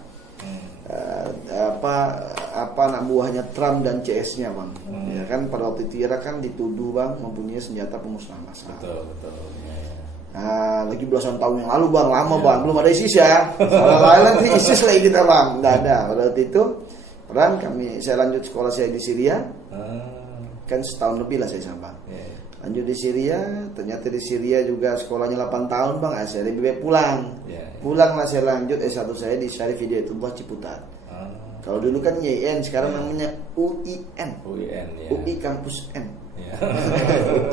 anak buahnya Trump dan CS-nya bang. Ya kan pada waktu itu Irak kan dituduh bang mempunyai senjata pemusnah massal. Betul. Nah, lagi belasan tahun yang lalu bang, lama bang, belum ada ISIS ya. Salah nanti ISIS lagi kita bang, nggak ada. Pada waktu itu perang saya lanjut sekolah saya di Syria. Kan setahun lebih lah saya sampai. Lanjut di Syria, ternyata di Syria juga sekolahnya 8 tahun bang, saya lebih baik pulang. Pulanglah saya lanjut S1 saya di Syarif Hidayatullah Ciputat. Kalau dulu kan YIN, sekarang namanya UIN. UI Kampus N.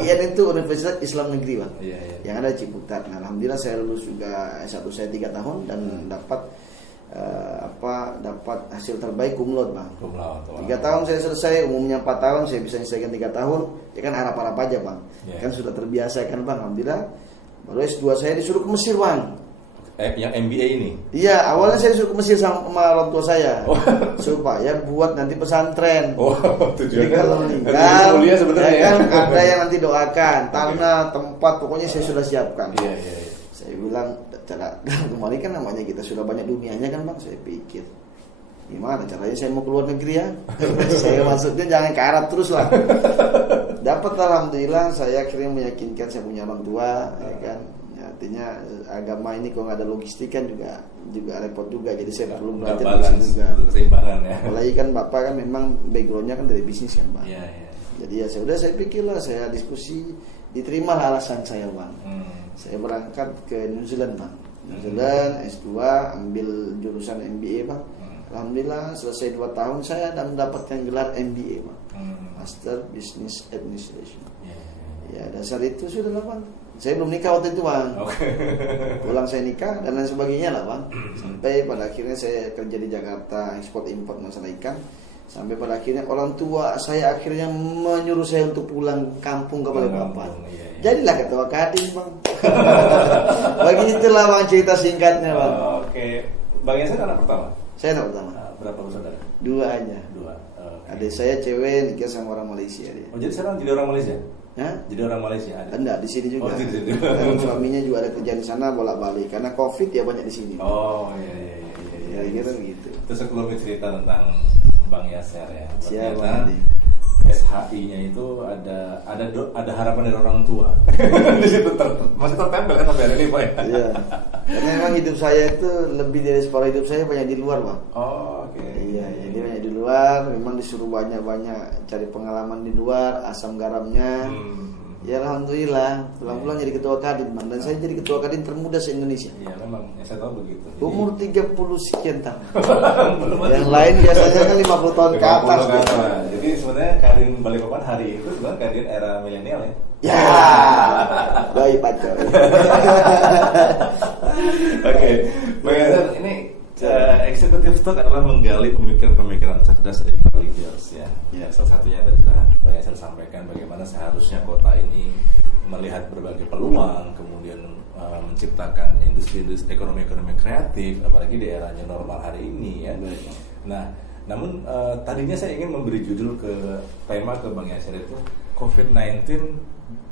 UIN itu Universitas Islam Negeri bang. Yang ada di Ciputat. Nah, alhamdulillah saya lulus juga S1 saya 3 tahun dan dapat hasil terbaik cum laude bang. 3 tahun saya selesai, umumnya 4 tahun saya bisa selesaikan 3 tahun. Ya kan harap-harap aja bang. Kan sudah terbiasa kan bang, alhamdulillah. Baru S2 saya disuruh ke Mesir bang. Yang MBA ini? Iya, awalnya saya disuruh ke Mesir sama orang tua saya supaya buat nanti pesantren. Jadi kalau meninggal kan ada yang nanti doakan, tanah, tempat, pokoknya saya sudah siapkan. Saya bilang, kemarin kan namanya kita sudah banyak dunianya kan bang. Saya pikir gimana caranya saya mau keluar negeri ya. Saya maksudnya jangan ke Arab terus lah. Dapat alhamdulillah, saya akhirnya meyakinkan saya punya orang tua, ya kan. Artinya agama ini kalau nggak ada logistik kan juga repot juga, jadi saya perlu belajar bisnis juga. Keseimbangan ya. Apalagi kan bapak kan memang backgroundnya kan dari bisnis kan bang. Jadi ya saya pikirlah, saya diskusi, diterima alasan saya bang. Saya berangkat ke New Zealand bang. New Zealand S2 ambil jurusan MBA bang. Alhamdulillah selesai 2 tahun saya dan mendapatkan gelar MBA bang. Master Business Administration. Ya dasar itu sudah lah bang. Saya belum nikah waktu itu bang. Pulang saya nikah dan lain sebagainya lah bang. Sampai pada akhirnya saya kerja di Jakarta ekspor import masalah ikan. Sampai pada akhirnya orang tua saya akhirnya menyuruh saya untuk pulang kampung ke Balikpapan. Jadilah ketua kadin bang. Begitulah bang cerita singkatnya bang. Bang Yasir anak pertama? Saya anak pertama. Berapa bersaudara? 2 aja. 2. Adik saya cewek nikah sama orang Malaysia dia. Jadi sekarang jadi orang Malaysia? Jadi orang Malaysia ada? Enggak, di sini juga. Dan suaminya juga ada kerjaan di sana bolak-balik karena Covid ya banyak di sini. Iya. Gitu. Terus aku lebih cerita tentang Bang Yasir ya. Siapa? SHI-nya itu ada harapan dari orang tua. Di situ masih tertempel kan sampai hari ini Pak ya. Iya. Karena memang hidup saya itu lebih dari separuh hidup saya banyak di luar bang. Iya, jadi banyak di luar. Memang disuruh banyak cari pengalaman di luar, asam garamnya. Ya alhamdulillah, pulang-pulang jadi ketua kadin bang. Dan saya jadi ketua kadin termuda se-Indonesia. Iya memang, ya saya tahu begitu. Umur 30 sekian tahun. Yang lain biasanya kan 50 tahun ke atas. Jadi sebenarnya kadin Balikpapan hari itu sebenarnya kadin era milenial ya. Ya, baik pacar. Bang Yasir, ini Executive Talk adalah menggali pemikiran-pemikiran cerdas dari para leaders ya. Salah satunya tadi sudah Bang Yasir sampaikan bagaimana seharusnya kota ini melihat berbagai peluang, kemudian menciptakan industri ekonomi kreatif, apalagi di eranya normal hari ini ya. Nah, namun tadinya saya ingin memberi judul ke tema ke Bang Yasir itu COVID-19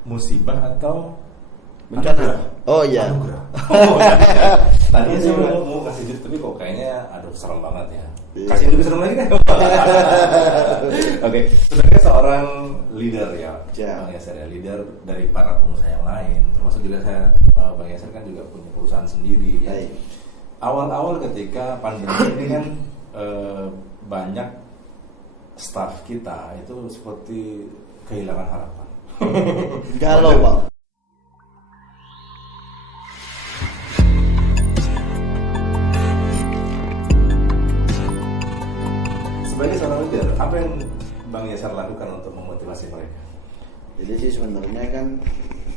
musibah atau bencana. Oh iya. Tadinya saya mau kasih judul tapi kok kayaknya serem banget ya. Kasih lebih serem lagi deh. Sebagai seorang leader ya, Bang Yasir ya, leader dari para pengusaha yang lain, termasuk juga Bang Yasir kan juga punya perusahaan sendiri ya. Awal-awal ketika pandemi ini kan banyak staff kita itu seperti kehilangan harapan. Galau bang. Intinya kan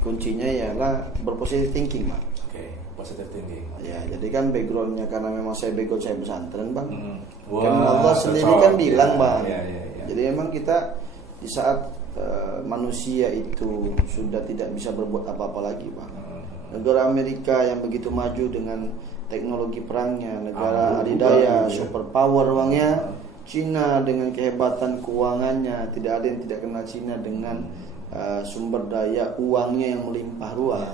kuncinya ialah berpositive thinking, Bang. Oke, positive thinking. Ya, jadi kan backgroundnya karena memang saya pesantren, Bang. Wah, Kan Allah sendiri kan bilang, Bang. Ya. Jadi memang kita di saat manusia itu sudah tidak bisa berbuat apa-apa lagi, Bang. Negara Amerika yang begitu maju dengan teknologi perangnya, negara adidaya, superpower, Bang ya. Cina dengan kehebatan keuangannya, tidak ada yang tidak kenal Cina dengan sumber daya uangnya yang melimpah ruah.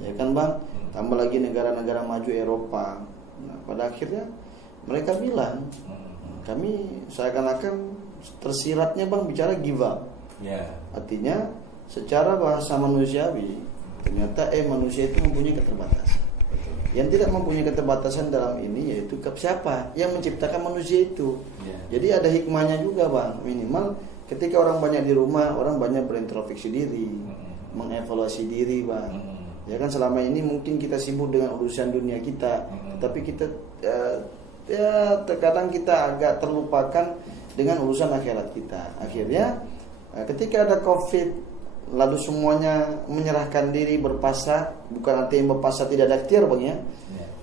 Ya kan, Bang? Tambah lagi negara-negara maju Eropa. Nah, pada akhirnya mereka bilang, kami seakan-akan tersiratnya, Bang, bicara give up. Artinya secara bahasa manusiawi ternyata manusia itu mempunyai keterbatasan. Yang tidak mempunyai keterbatasan dalam ini yaitu siapa yang menciptakan manusia itu. Jadi ada hikmahnya juga, Bang. Minimal ketika orang banyak di rumah, orang banyak berintrospeksi diri, mengevaluasi diri, Bang. Ya kan selama ini mungkin kita sibuk dengan urusan dunia kita, tapi kita terkadang kita agak terlupakan dengan urusan akhirat kita. Akhirnya ketika ada COVID, lalu semuanya menyerahkan diri, berpasrah. Bukan artinya berpasrah tidak ada ikhtiar, Bang ya.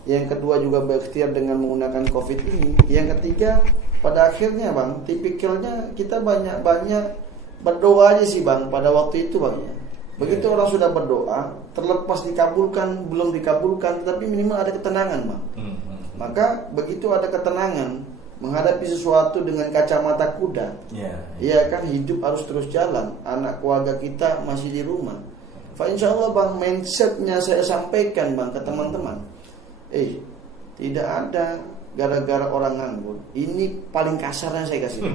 Yang kedua juga berikhtiar dengan menggunakan COVID ini. Yang ketiga, pada akhirnya, Bang, tipikalnya kita banyak-banyak berdoa aja sih, Bang, pada waktu itu, Bang ya. Begitu orang sudah berdoa, terlepas dikabulkan, belum dikabulkan, tetapi minimal ada ketenangan, Bang. Maka begitu ada ketenangan, menghadapi sesuatu dengan kacamata kuda, ya kan, hidup harus terus jalan. Anak keluarga kita masih di rumah. Fa insyaallah, Bang, mindsetnya saya sampaikan, Bang, ke teman-teman. Tidak ada gara-gara orang nganggur. Ini paling kasarnya saya kasih.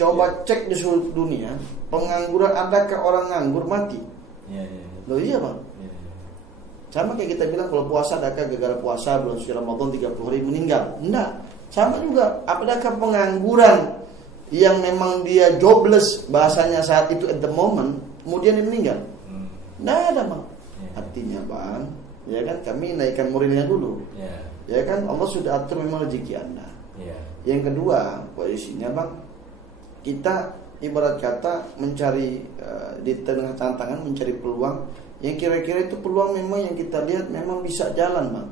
Coba cek di seluruh dunia, pengangguran, adakah orang nganggur mati? Loh iya, Bang. Sama kayak kita bilang kalau puasa, adakah gara-gara puasa bulan suci Ramadan 30 hari meninggal? Enggak. Sama juga, apakah pengangguran yang memang dia jobless bahasanya saat itu at the moment, kemudian dia meninggal? Enggak ada, Bang. Artinya, Bang, ya kan, kami naikkan moralnya dulu. Ya kan, Allah sudah atur memang rezeki Anda. Yang kedua, posisinya, Bang, kita ibarat kata mencari di tengah tantangan, mencari peluang yang kira-kira itu peluang memang yang kita lihat memang bisa jalan, Bang.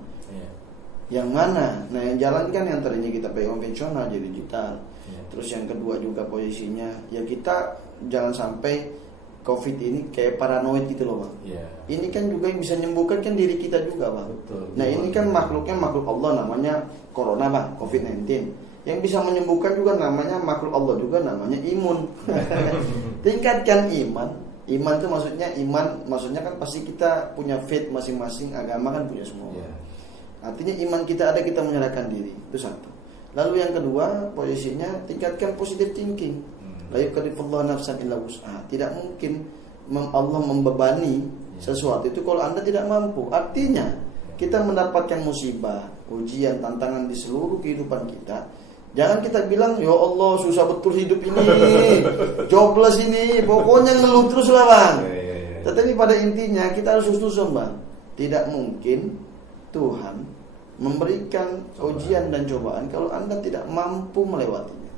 Yang mana? Nah, yang jalan kan yang tadinya kita pakai konvensional jadi digital. Terus yang kedua juga posisinya ya kita jangan sampai COVID ini kayak paranoid gitu loh, Bang. Ini kan juga yang bisa menyembuhkan kan diri kita juga, Bang. Nah, ini kan makhluk Allah namanya corona, Bang, COVID-19. Yang bisa menyembuhkan juga namanya makhluk Allah juga namanya imun. Tingkatkan iman. Iman itu maksudnya kan pasti kita punya faith masing-masing, agama kan punya semua. Artinya iman kita ada, kita menyerahkan diri. Itu satu. Lalu yang kedua, posisinya tingkatkan positive thinking. La yukallifullahu nafsan illa wus'aha. Tidak mungkin Allah membebani sesuatu itu kalau Anda tidak mampu. Artinya kita mendapatkan musibah, ujian, tantangan di seluruh kehidupan kita. Jangan kita bilang, ya Allah susah betul hidup ini, jobless ini, pokoknya ngeluh terus lah, Bang. Tetapi pada intinya kita harus husnuzon, Bang. Tidak mungkin Tuhan memberikan ujian dan cobaan kalau Anda tidak mampu melewatinya.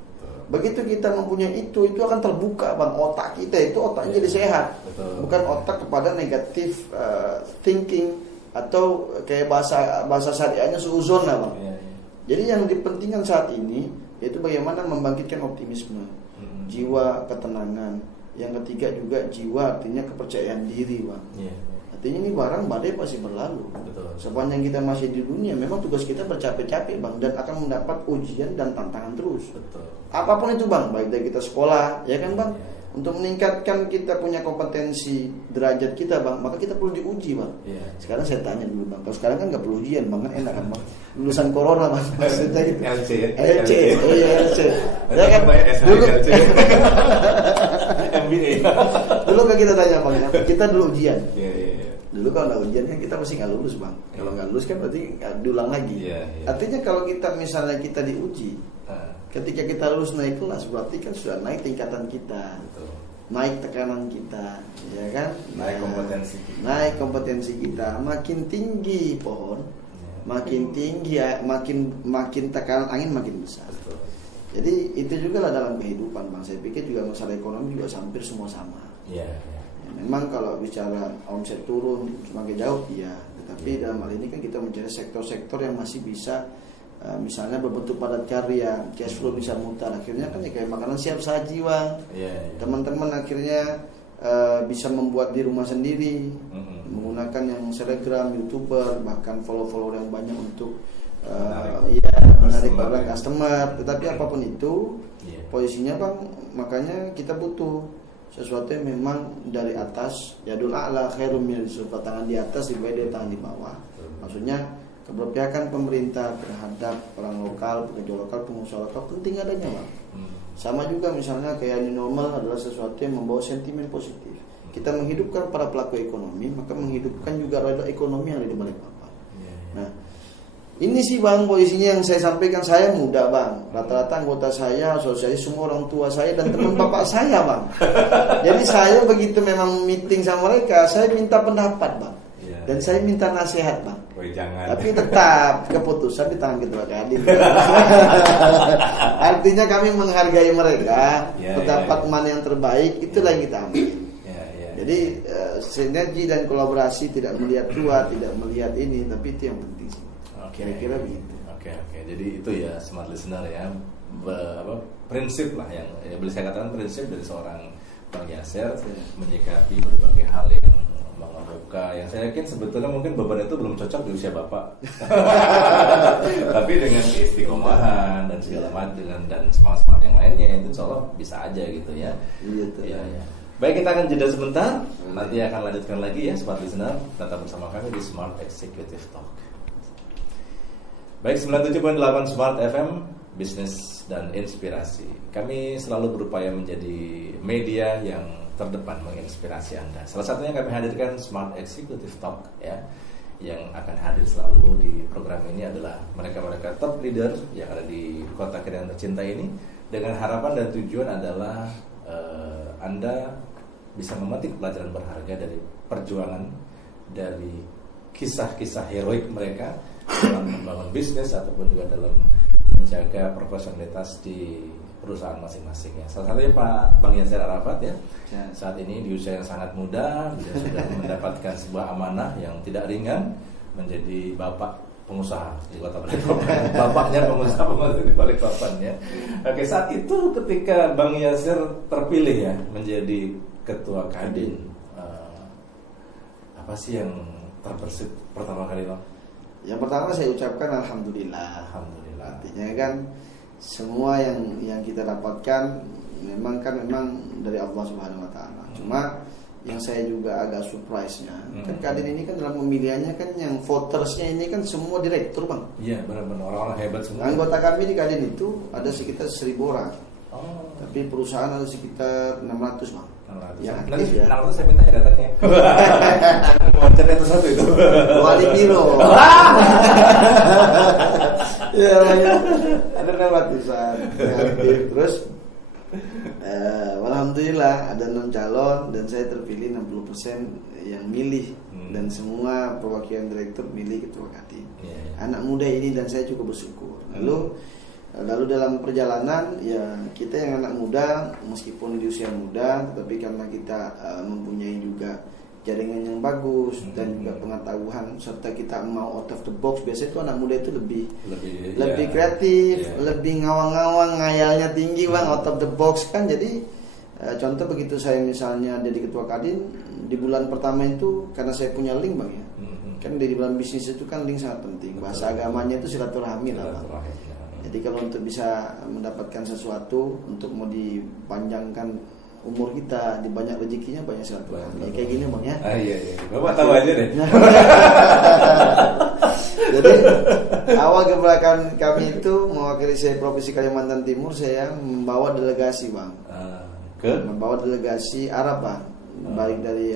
Begitu kita mempunyai itu akan terbuka, Bang. Otak kita itu otaknya jadi sehat. Bukan otak kepada negatif thinking atau kayak bahasa syariahnya suuzon lah, Bang. Jadi yang dipentingkan saat ini yaitu bagaimana membangkitkan optimisme, jiwa ketenangan. Yang ketiga juga jiwa, artinya kepercayaan diri, Bang. Artinya ini barang badai pasti berlalu. Sepanjang kita masih di dunia, memang tugas kita bercapek-capek, Bang, dan akan mendapat ujian dan tantangan terus. Apapun itu, Bang, baik dari kita sekolah, ya kan, Bang? Untuk meningkatkan kita punya kompetensi derajat kita, Bang, maka kita perlu diuji, Bang. Sekarang saya tanya dulu, Bang. Kalau sekarang kan nggak perlu ujian, Bang, kan enak kan, Bang. Lulusan corona, Bang. Maksudnya gitu. LC. Ya kan dulu. MBA. Dulu kan kita tanya, Bang, kita dulu ujian. Dulu kalau nggak ujian kan kita pasti nggak lulus, Bang. Kalau nggak lulus kan berarti diulang lagi. Artinya kalau kita misalnya kita diuji, ketika kita lulus naik kelas, berarti kan sudah naik tingkatan kita, naik tekanan kita, ya kan? Naik kompetensi kita, makin tinggi pohon, makin tinggi, makin tekanan angin makin besar. Jadi itu juga lah dalam kehidupan, Bang. Saya pikir juga masalah ekonomi juga hampir semua sama. memang kalau bicara omset turun semakin jauh iya, tetapi dalam hal ini kan kita mencari sektor-sektor yang masih bisa misalnya berbentuk padat karya, cash flow bisa mutar. Akhirnya kan ya kayak makanan siap saji bang. Teman-teman akhirnya bisa membuat di rumah sendiri, menggunakan yang selebgram, youtuber, bahkan follower yang banyak untuk menarik para customer. Tetapi apapun itu posisinya bang, makanya kita butuh sesuatu yang memang dari atas, yadul a'la khairum min tangan di atas lebih baik dari tangan di bawah. Maksudnya keberpihakan pemerintah terhadap orang lokal, pekerja lokal, pengusaha lokal penting adanya bang. Sama juga misalnya kayak new normal adalah sesuatu yang membawa sentimen positif. Kita menghidupkan para pelaku ekonomi, maka menghidupkan juga roda ekonomi yang ada di Balikpapan. Nah, ini sih bang posisinya yang saya sampaikan. Saya muda bang, rata-rata anggota saya, asosiasi semua orang tua saya dan teman bapak saya bang. Jadi saya begitu memang meeting sama mereka, saya minta pendapat bang, dan saya minta nasihat bang. Tapi tetap keputusan di tangan ketua kadin. Artinya kami menghargai mereka, pendapat mana yang terbaik itulah yang kita ambil. Jadi sinergi dan kolaborasi, tidak melihat tua, tidak melihat ini, tapi itu yang penting. Kira-kira begitu. Oke. Jadi itu ya smart listener ya, prinsip lah yang boleh saya katakan prinsip dari seorang Bang Yasser menyikapi berbagai hal yang mengemuka, yang saya yakin sebetulnya mungkin beban itu belum cocok di usia bapak. Tapi dengan istiqomahan dan segala macam dan semangat yang lainnya itu insya Allah bisa aja gitu ya. Iya. Baik, kita akan jeda sebentar. Nanti akan lanjutkan lagi ya smart listener. Tetap bersama kami di Smart Executive Talk. Baik, 97.8 Smart FM, bisnis dan inspirasi. Kami selalu berupaya menjadi media yang terdepan menginspirasi Anda. Salah satunya kami hadirkan Smart Executive Talk ya. Yang akan hadir selalu di program ini adalah mereka-mereka top leader yang ada di kota kita yang tercinta ini, dengan harapan dan tujuan adalah Anda bisa memetik pelajaran berharga dari perjuangan, dari kisah-kisah heroik mereka dalam membangun bisnis ataupun juga dalam menjaga profesionalitas di perusahaan masing-masing ya. Salah satunya Pak Bang Yasser Arafat ya. Saat ini di usia yang sangat muda, dia sudah mendapatkan sebuah amanah yang tidak ringan, menjadi bapak pengusaha di Kota Balikpapan. Bapaknya pengusaha di Balikpapan ya. Oke, saat itu ketika Bang Yasser terpilih ya menjadi ketua Kadin, apa sih yang terbersit pertama kali Bang? Yang pertama saya ucapkan alhamdulillah. Artinya kan semua yang kita dapatkan memang dari Allah Subhanahu wa taala. Cuma yang saya juga agak surprise-nya, kan Kadin ini kan dalam pemilihannya kan yang votersnya ini kan semua direktur bang. Iya benar-benar orang-orang hebat semua. Anggota kami di Kadin itu ada sekitar 1.000 orang. Tapi perusahaan ada sekitar 600 bang. Yang aktif ya. 600 saya minta ya datanya. Mau cerita itu satu itu. Wali Biro. Ya, ada 600-an yang aktif. Terus alhamdulillah ada 6 calon dan saya terpilih 60% yang milih, dan semua perwakilan direktur milih ketua Kadin. Anak muda ini dan saya cukup bersyukur. Lalu dalam perjalanan ya kita yang anak muda meskipun di usia muda, tetapi karena kita mempunyai juga jaringan yang bagus dan juga pengetahuan serta kita mau out of the box. Biasanya itu anak muda itu lebih kreatif, lebih ngawang-ngawang, ngayalnya tinggi bang, out of the box kan. Jadi contoh begitu saya misalnya jadi ketua Kadin di bulan pertama itu, karena saya punya link bang ya, kan di bulan bisnis itu kan link sangat penting. Bahasa agamanya itu silaturahmi lah bang. Jadi kalau untuk bisa mendapatkan sesuatu, untuk mau dipanjangkan umur kita, dibanyak rezekinya, banyak silaturahmi. Kayak gini bang ya. Iya. Bapak tahu aja deh. Jadi awal kebelakang kami itu mewakili saya Provinsi Kalimantan Timur, saya membawa delegasi bang. Membawa delegasi Arab bang. Baik dari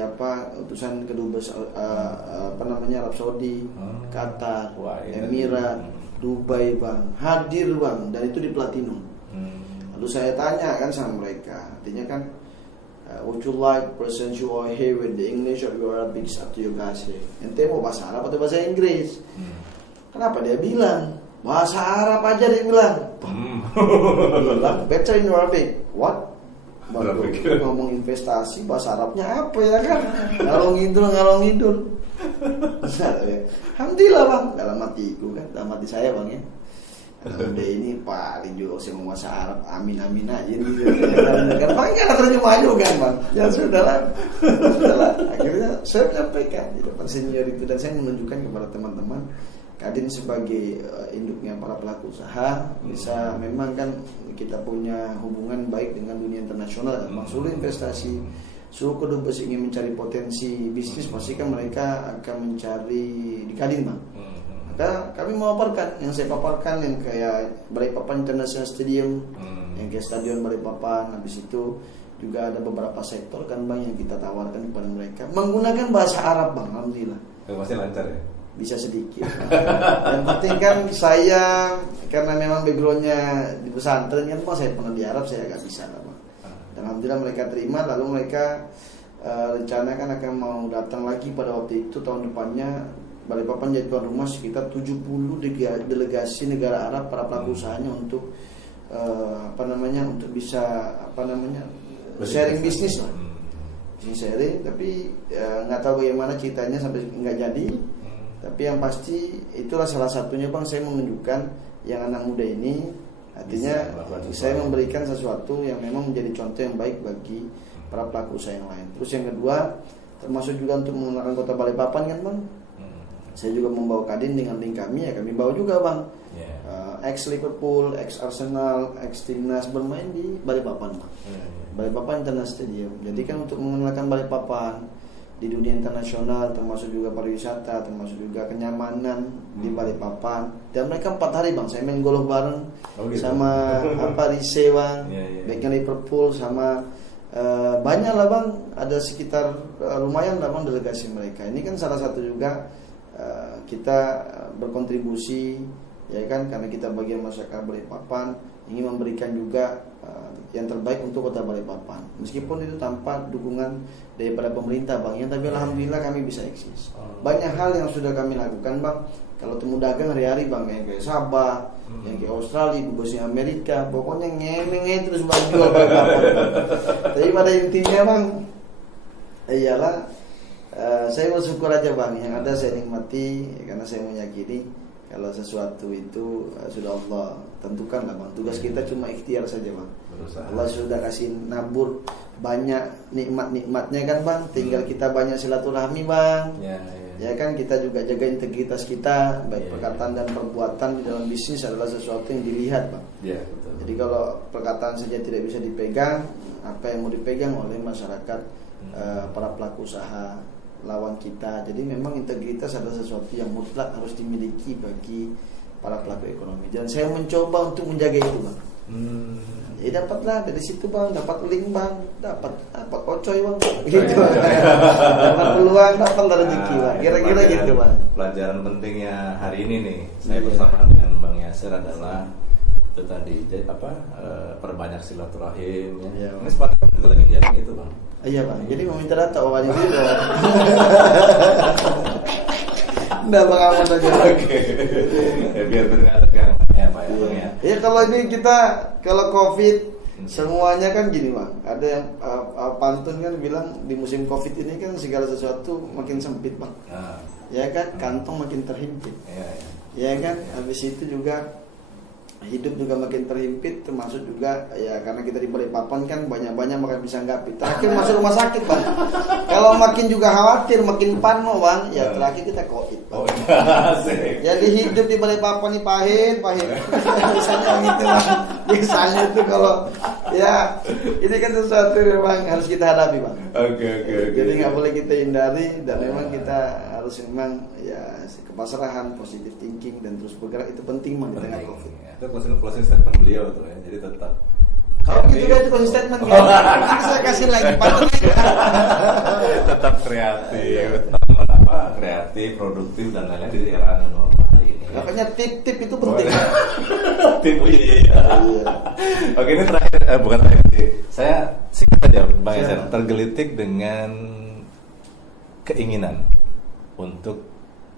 utusan kedubes Arab Saudi, Qatar, Emirat, Dubai bang, hadir bang, dan itu di Platinum. Lalu saya tanya kan sama mereka, artinya kan would you like present you are here with the English or your Arabic, up to you guys. Ente mau bahasa Arab atau bahasa Inggris? Kenapa dia bilang bahasa Arab aja, dia bilang better in Arabic. What? ngomong investasi bahasa Arabnya apa ya kan? Ngalong ngidul. Alhamdulillah bang, dalam hatiku kan, dalam hati saya bang ya. Udah ini paling juga saya mau bahasa Arab, amin aja gitu. Kan bang kan terjemah juga kan bang. Ya sudahlah. Akhirnya saya menyampaikan di depan senior itu dan saya menunjukkan kepada teman-teman. Kadin sebagai induknya para pelaku usaha bisa memang kan kita punya hubungan baik dengan dunia internasional. Maksudnya investasi suruh kedubes ingin mencari potensi bisnis pasti kan mereka akan mencari di Kadin bang. Maka kami memaparkan yang saya paparkan yang kayak Balikpapan International Stadium, yang kayak Stadion Balikpapan. Habis itu juga ada beberapa sektor kan bang yang kita tawarkan kepada mereka menggunakan bahasa Arab bang. Alhamdulillah. Masih lancar ya? Bisa sedikit. Yang penting kan saya karena memang backgroundnya di pesantren kan bang, saya pernah di Arab saya agak bisa lah bang. Dan alhamdulillah mereka terima. Lalu mereka rencana kan akan mau datang lagi pada waktu itu tahun depannya. Balikpapan jadi tuan rumah sekitar 70 delegasi negara Arab para pelaku usahanya untuk untuk bisa sharing bisnis lah. Sharing tapi nggak tahu bagaimana ceritanya sampai nggak jadi. Tapi yang pasti itulah salah satunya bang, saya menunjukkan yang anak muda ini artinya saya memberikan sesuatu yang memang menjadi contoh yang baik bagi para pelaku usaha yang lain. Terus yang kedua termasuk juga untuk mengenalkan kota Balikpapan kan bang. Saya juga membawa Kadin dengan link kami ya kami bawa juga bang. Ex Liverpool, ex Arsenal, ex Timnas bermain di Balikpapan bang. Balikpapan International Stadium. Jadi kan untuk mengenalkan Balikpapan di dunia internasional, termasuk juga pariwisata, termasuk juga kenyamanan di Balikpapan. Dan mereka 4 hari bang, saya main golf bareng sama Rize bang, backnya Liverpool sama banyak lah bang, ada sekitar lumayan lah bang delegasi mereka. Ini kan salah satu juga kita berkontribusi ya kan, karena kita bagian masyarakat Balikpapan ingin memberikan juga yang terbaik untuk kota Balikpapan, meskipun itu tanpa dukungan daripada pemerintah bang. Tapi alhamdulillah kami bisa eksis. Banyak hal yang sudah kami lakukan bang. Kalau temu dagang hari-hari bang, yang kayak Sabah, yang kayak Australia, Bosnia Amerika, pokoknya ngemeng terus bang jual Balikpapan. Tapi pada intinya bang, iyalah saya bersyukur aja bang. Yang ada saya nikmati karena saya meyakini kalau sesuatu itu sudah Allah tentukan lah bang. Tugas kita cuma ikhtiar saja bang. Berusaha. Allah sudah kasih nabur banyak nikmat-nikmatnya kan bang. Tinggal kita banyak silaturahmi bang. Ya kan, kita juga jaga integritas kita, baik perkataan dan perbuatan di dalam bisnis adalah sesuatu yang dilihat bang. Betul. Jadi kalau perkataan saja tidak bisa dipegang, apa yang mau dipegang oleh masyarakat para pelaku usaha lawan kita. Jadi memang integritas adalah sesuatu yang mutlak harus dimiliki bagi para pelaku ekonomi. Dan saya mencoba untuk menjaga itu bang. Ya dapatlah dari situ bang, dapat link bang, dapat ocoy bang, gitu. Dapat peluang, dapat rezeki bang. Kira-kira gitu bang. Pelajaran pentingnya hari ini nih, saya bersama dengan Bang Yasir adalah itu tadi perbanyak silaturahim. Ini sepatutnya kita lagi jalan itu bang. Iya bang, jadi mau minta data awalnya dulu. Nggak bang, aman aja. Oke. Ya biar nggak tegang ya pak ya. Ya kalau ini kita kalau COVID semuanya kan gini bang. Ada yang pantun kan bilang di musim COVID ini kan segala sesuatu makin sempit bang. Ya kan, kantong makin terhimpit. Ya kan, habis itu juga hidup juga makin terhimpit, termasuk juga ya karena kita di Balikpapan kan banyak-banyak makan bisa nggapi. Terakhir masuk rumah sakit bang. Kalau makin juga khawatir, makin parno bang, ya terakhir kita COVID bang. Jadi hidup di Balikpapan ini pahit. Misalnya gitu bang. Misalnya itu kalau ya ini kan sesuatu memang harus kita hadapi bang. Oke. Jadi nggak boleh kita hindari dan memang kita harus memang ya kepasrahan, positive thinking dan terus bergerak itu penting bang di tengah COVID. Itu closing statement beliau tuh ya, jadi tetap kalau gitu kan itu closing statement kan. Nanti saya kasih lagi tetap kreatif, kreatif, produktif dan lain-lain di era new normal hari ini. Makanya tip-tip itu penting. Tip iya. Oke, ini terakhir bukan terakhir. Saya singkat saja Bang Yasir, tergelitik dengan keinginan untuk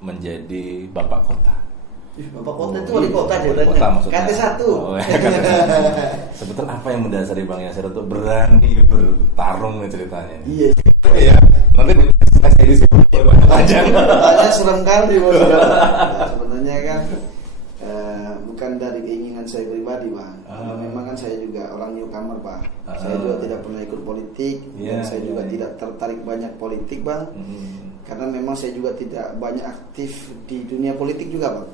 menjadi bapak kota. Bapak Kota itu wali kota wali kota maksudnya. KT 1. Oh, sebetulnya apa yang mendasari Bang Yasir untuk berani bertarung nih ceritanya? Iya. Iya. Nanti saya di sini panjang. Tanya serem kali bos. Sebenarnya kan bukan dari keinginan saya pribadi Bang. Memang kan saya juga orang newcomer Pak. Saya juga tidak pernah ikut politik dan saya juga tidak tertarik banyak politik Bang. Karena memang saya juga tidak banyak aktif di dunia politik juga Bang.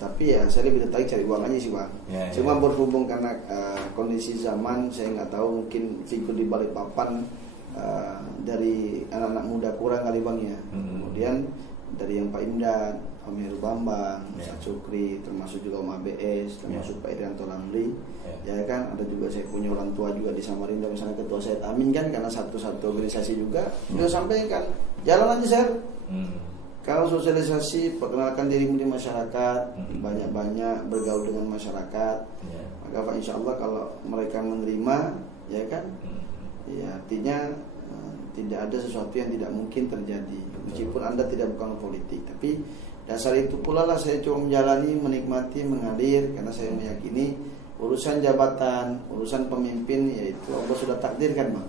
Tapi ya saya lebih tertarik cari uang aja sih Bang. Cuma berhubung karena kondisi zaman saya nggak tahu mungkin figur di Balikpapan dari anak-anak muda kurang kali Bang ya. Kemudian dari yang Pak Indan, Om Heru Bambang, Ustaz Sukri, termasuk juga Om ABS, termasuk Pak Irianto Ramli, ya kan ada juga saya punya orang tua juga di Samarinda, misalnya Ketua Said Amin kan karena satu organisasi juga, beliau sampaikan jalan aja Sir. Kalau sosialisasi, perkenalkan dirimu di masyarakat, banyak-banyak bergaul dengan masyarakat, maka Pak Insya Allah kalau mereka menerima, ya kan, ya artinya tidak ada sesuatu yang tidak mungkin terjadi. Meskipun Anda tidak bukan politik, tapi dasar itu pula lah saya coba menjalani, menikmati, mengalir karena saya meyakini urusan jabatan, urusan pemimpin yaitu Allah sudah takdirkan Bang.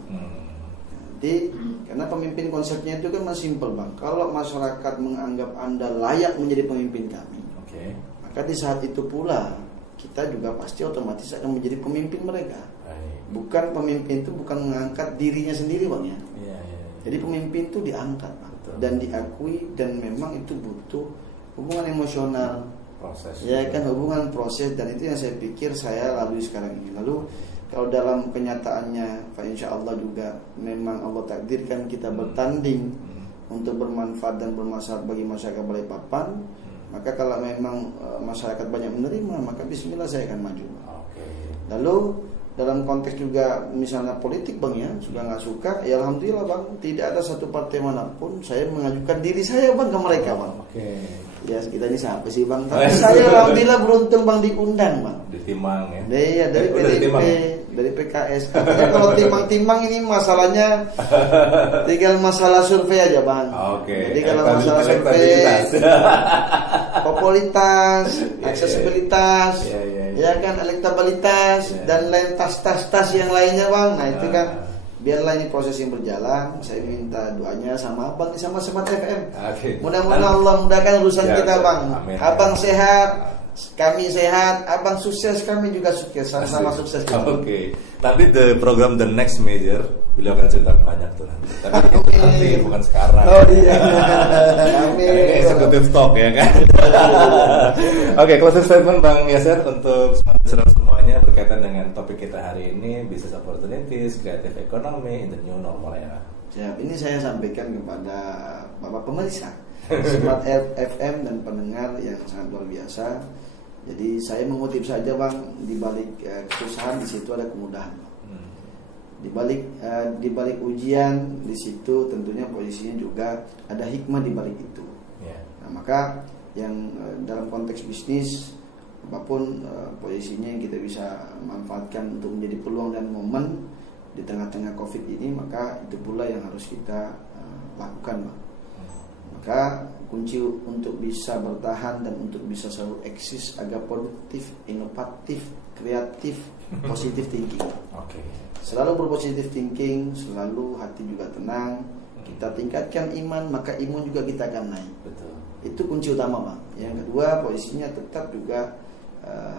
Jadi karena pemimpin konsepnya itu kan masih simpel Bang. Kalau masyarakat menganggap Anda layak menjadi pemimpin kami, maka di saat itu pula kita juga pasti otomatis akan menjadi pemimpin mereka. Bukan pemimpin itu bukan mengangkat dirinya sendiri Bang ya. Jadi pemimpin itu diangkat Bang, dan diakui dan memang itu butuh hubungan emosional, proses. Ya kan hubungan proses dan itu yang saya pikir saya lalui sekarang ini. Lalu kalau dalam kenyataannya Pak Insya Allah juga memang Allah takdirkan kita bertanding untuk bermanfaat dan bermanfaat bagi masyarakat Balikpapan, maka kalau memang masyarakat banyak menerima maka bismillah saya akan maju. Lalu dalam konteks juga misalnya politik Bang ya, sudah nggak suka, ya alhamdulillah Bang, tidak ada satu partai manapun saya mengajukan diri saya Bang ke mereka Bang. Ya kita ini siapa sih Bang? Tapi saya alhamdulillah beruntung Bang diundang Bang. Ditimang ya? Iya dari PDIP, dari PKS. Katanya kalau timang-timang ini masalahnya tinggal masalah survei aja Bang. Jadi kalau masalah survei, popularitas, aksesibilitas, ya kan elektabilitas dan lain tas yang lainnya Bang. Nah itu kan biarlah ini proses yang berjalan. Saya minta doanya sama Abang sama Smart FM. Mudah-mudahan Allah mudahkan urusan kita Bang. Abang sehat, kami sehat, Abang sukses, kami juga sukses, sama-sama sukses. Nanti program The Next Major beliau akan cerita banyak tuh nanti. Tapi itu nanti bukan sekarang. Amin. Ini executive talk ya kan. Closing statement Bang Yasir untuk semua semuanya berkaitan dengan topik kita hari ini, business opportunities, creative economy in the new normal era. Siap, ini saya sampaikan kepada Bapak pemirsa Smart FM dan pendengar yang sangat luar biasa. Jadi saya mengutip saja Bang, di balik kesusahan di situ ada kemudahan. Di balik ujian di situ tentunya posisinya juga ada hikmah di balik itu. Nah, maka yang dalam konteks bisnis apapun posisinya yang kita bisa manfaatkan untuk menjadi peluang dan momen di tengah-tengah Covid ini, maka itu pula yang harus kita lakukan Bang. Maka kunci untuk bisa bertahan dan untuk bisa selalu eksis agar produktif, inovatif, kreatif, positif thinking. Selalu berpositif thinking, selalu hati juga tenang. Kita tingkatkan iman, maka imun juga kita akan naik. Itu kunci utama Bang. Yang kedua posisinya tetap juga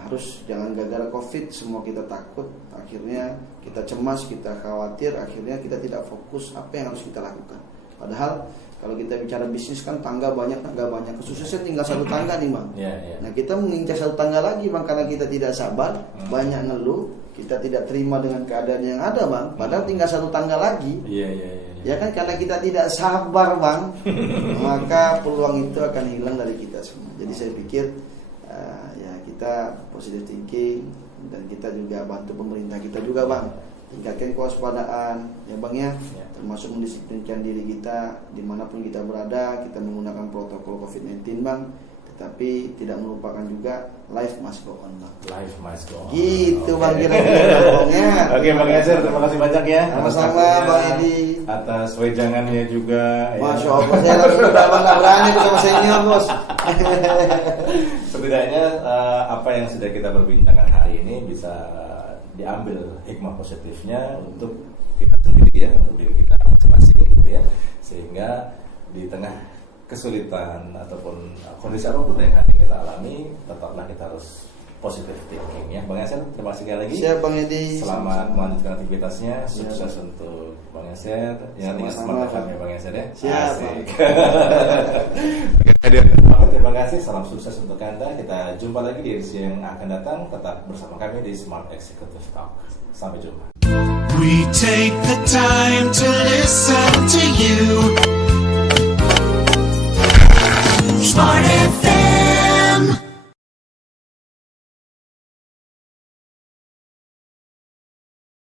harus jangan gara-gara Covid semua kita takut, akhirnya kita cemas, kita khawatir, akhirnya kita tidak fokus apa yang harus kita lakukan. Padahal kalau kita bicara bisnis kan tangga banyak, kesuksesan tinggal satu tangga nih Bang. Nah kita mengincar satu tangga lagi Bang, karena kita tidak sabar, banyak ngeluh, kita tidak terima dengan keadaan yang ada Bang. Padahal tinggal satu tangga lagi. Ya kan karena kita tidak sabar Bang, maka peluang itu akan hilang dari kita semua. Jadi saya pikir ya kita positive thinking dan kita juga bantu pemerintah kita juga Bang, tingkatkan kewaspadaan ya Bang ya, termasuk mendisiplinkan diri kita dimanapun kita berada. Kita menggunakan protokol COVID-19 Bang, tapi tidak melupakan juga life must go on. Life must go on. Gitu Bang kira-kira. Oke Bang Yasir, terima kasih banyak ya. Sama-sama Bang Edi. Atas wejangannya juga. Masya Allah, saya langsung udah berani bersama senior bos. Setidaknya apa yang sudah kita berbincangkan hari ini bisa diambil hikmah positifnya untuk kita sendiri ya, untuk diri kita masing-masing gitu ya, sehingga di tengah kesulitan ataupun kondisi apapun yang hari kita alami, tetaplah kita harus positive thinking ya. Bang Yasir, terima kasih sekali lagi. Siap Bang Edi. Selamat melanjutkan aktivitasnya. Sukses untuk Bang Yasir. Ingat Smart FM ya Bang Yasir ya. Siap. Terima kasih. Salam sukses untuk Anda. Kita jumpa lagi di edisi yang akan datang. Tetap bersama kami di Smart Executive Talk. Sampai jumpa. We take the time to listen.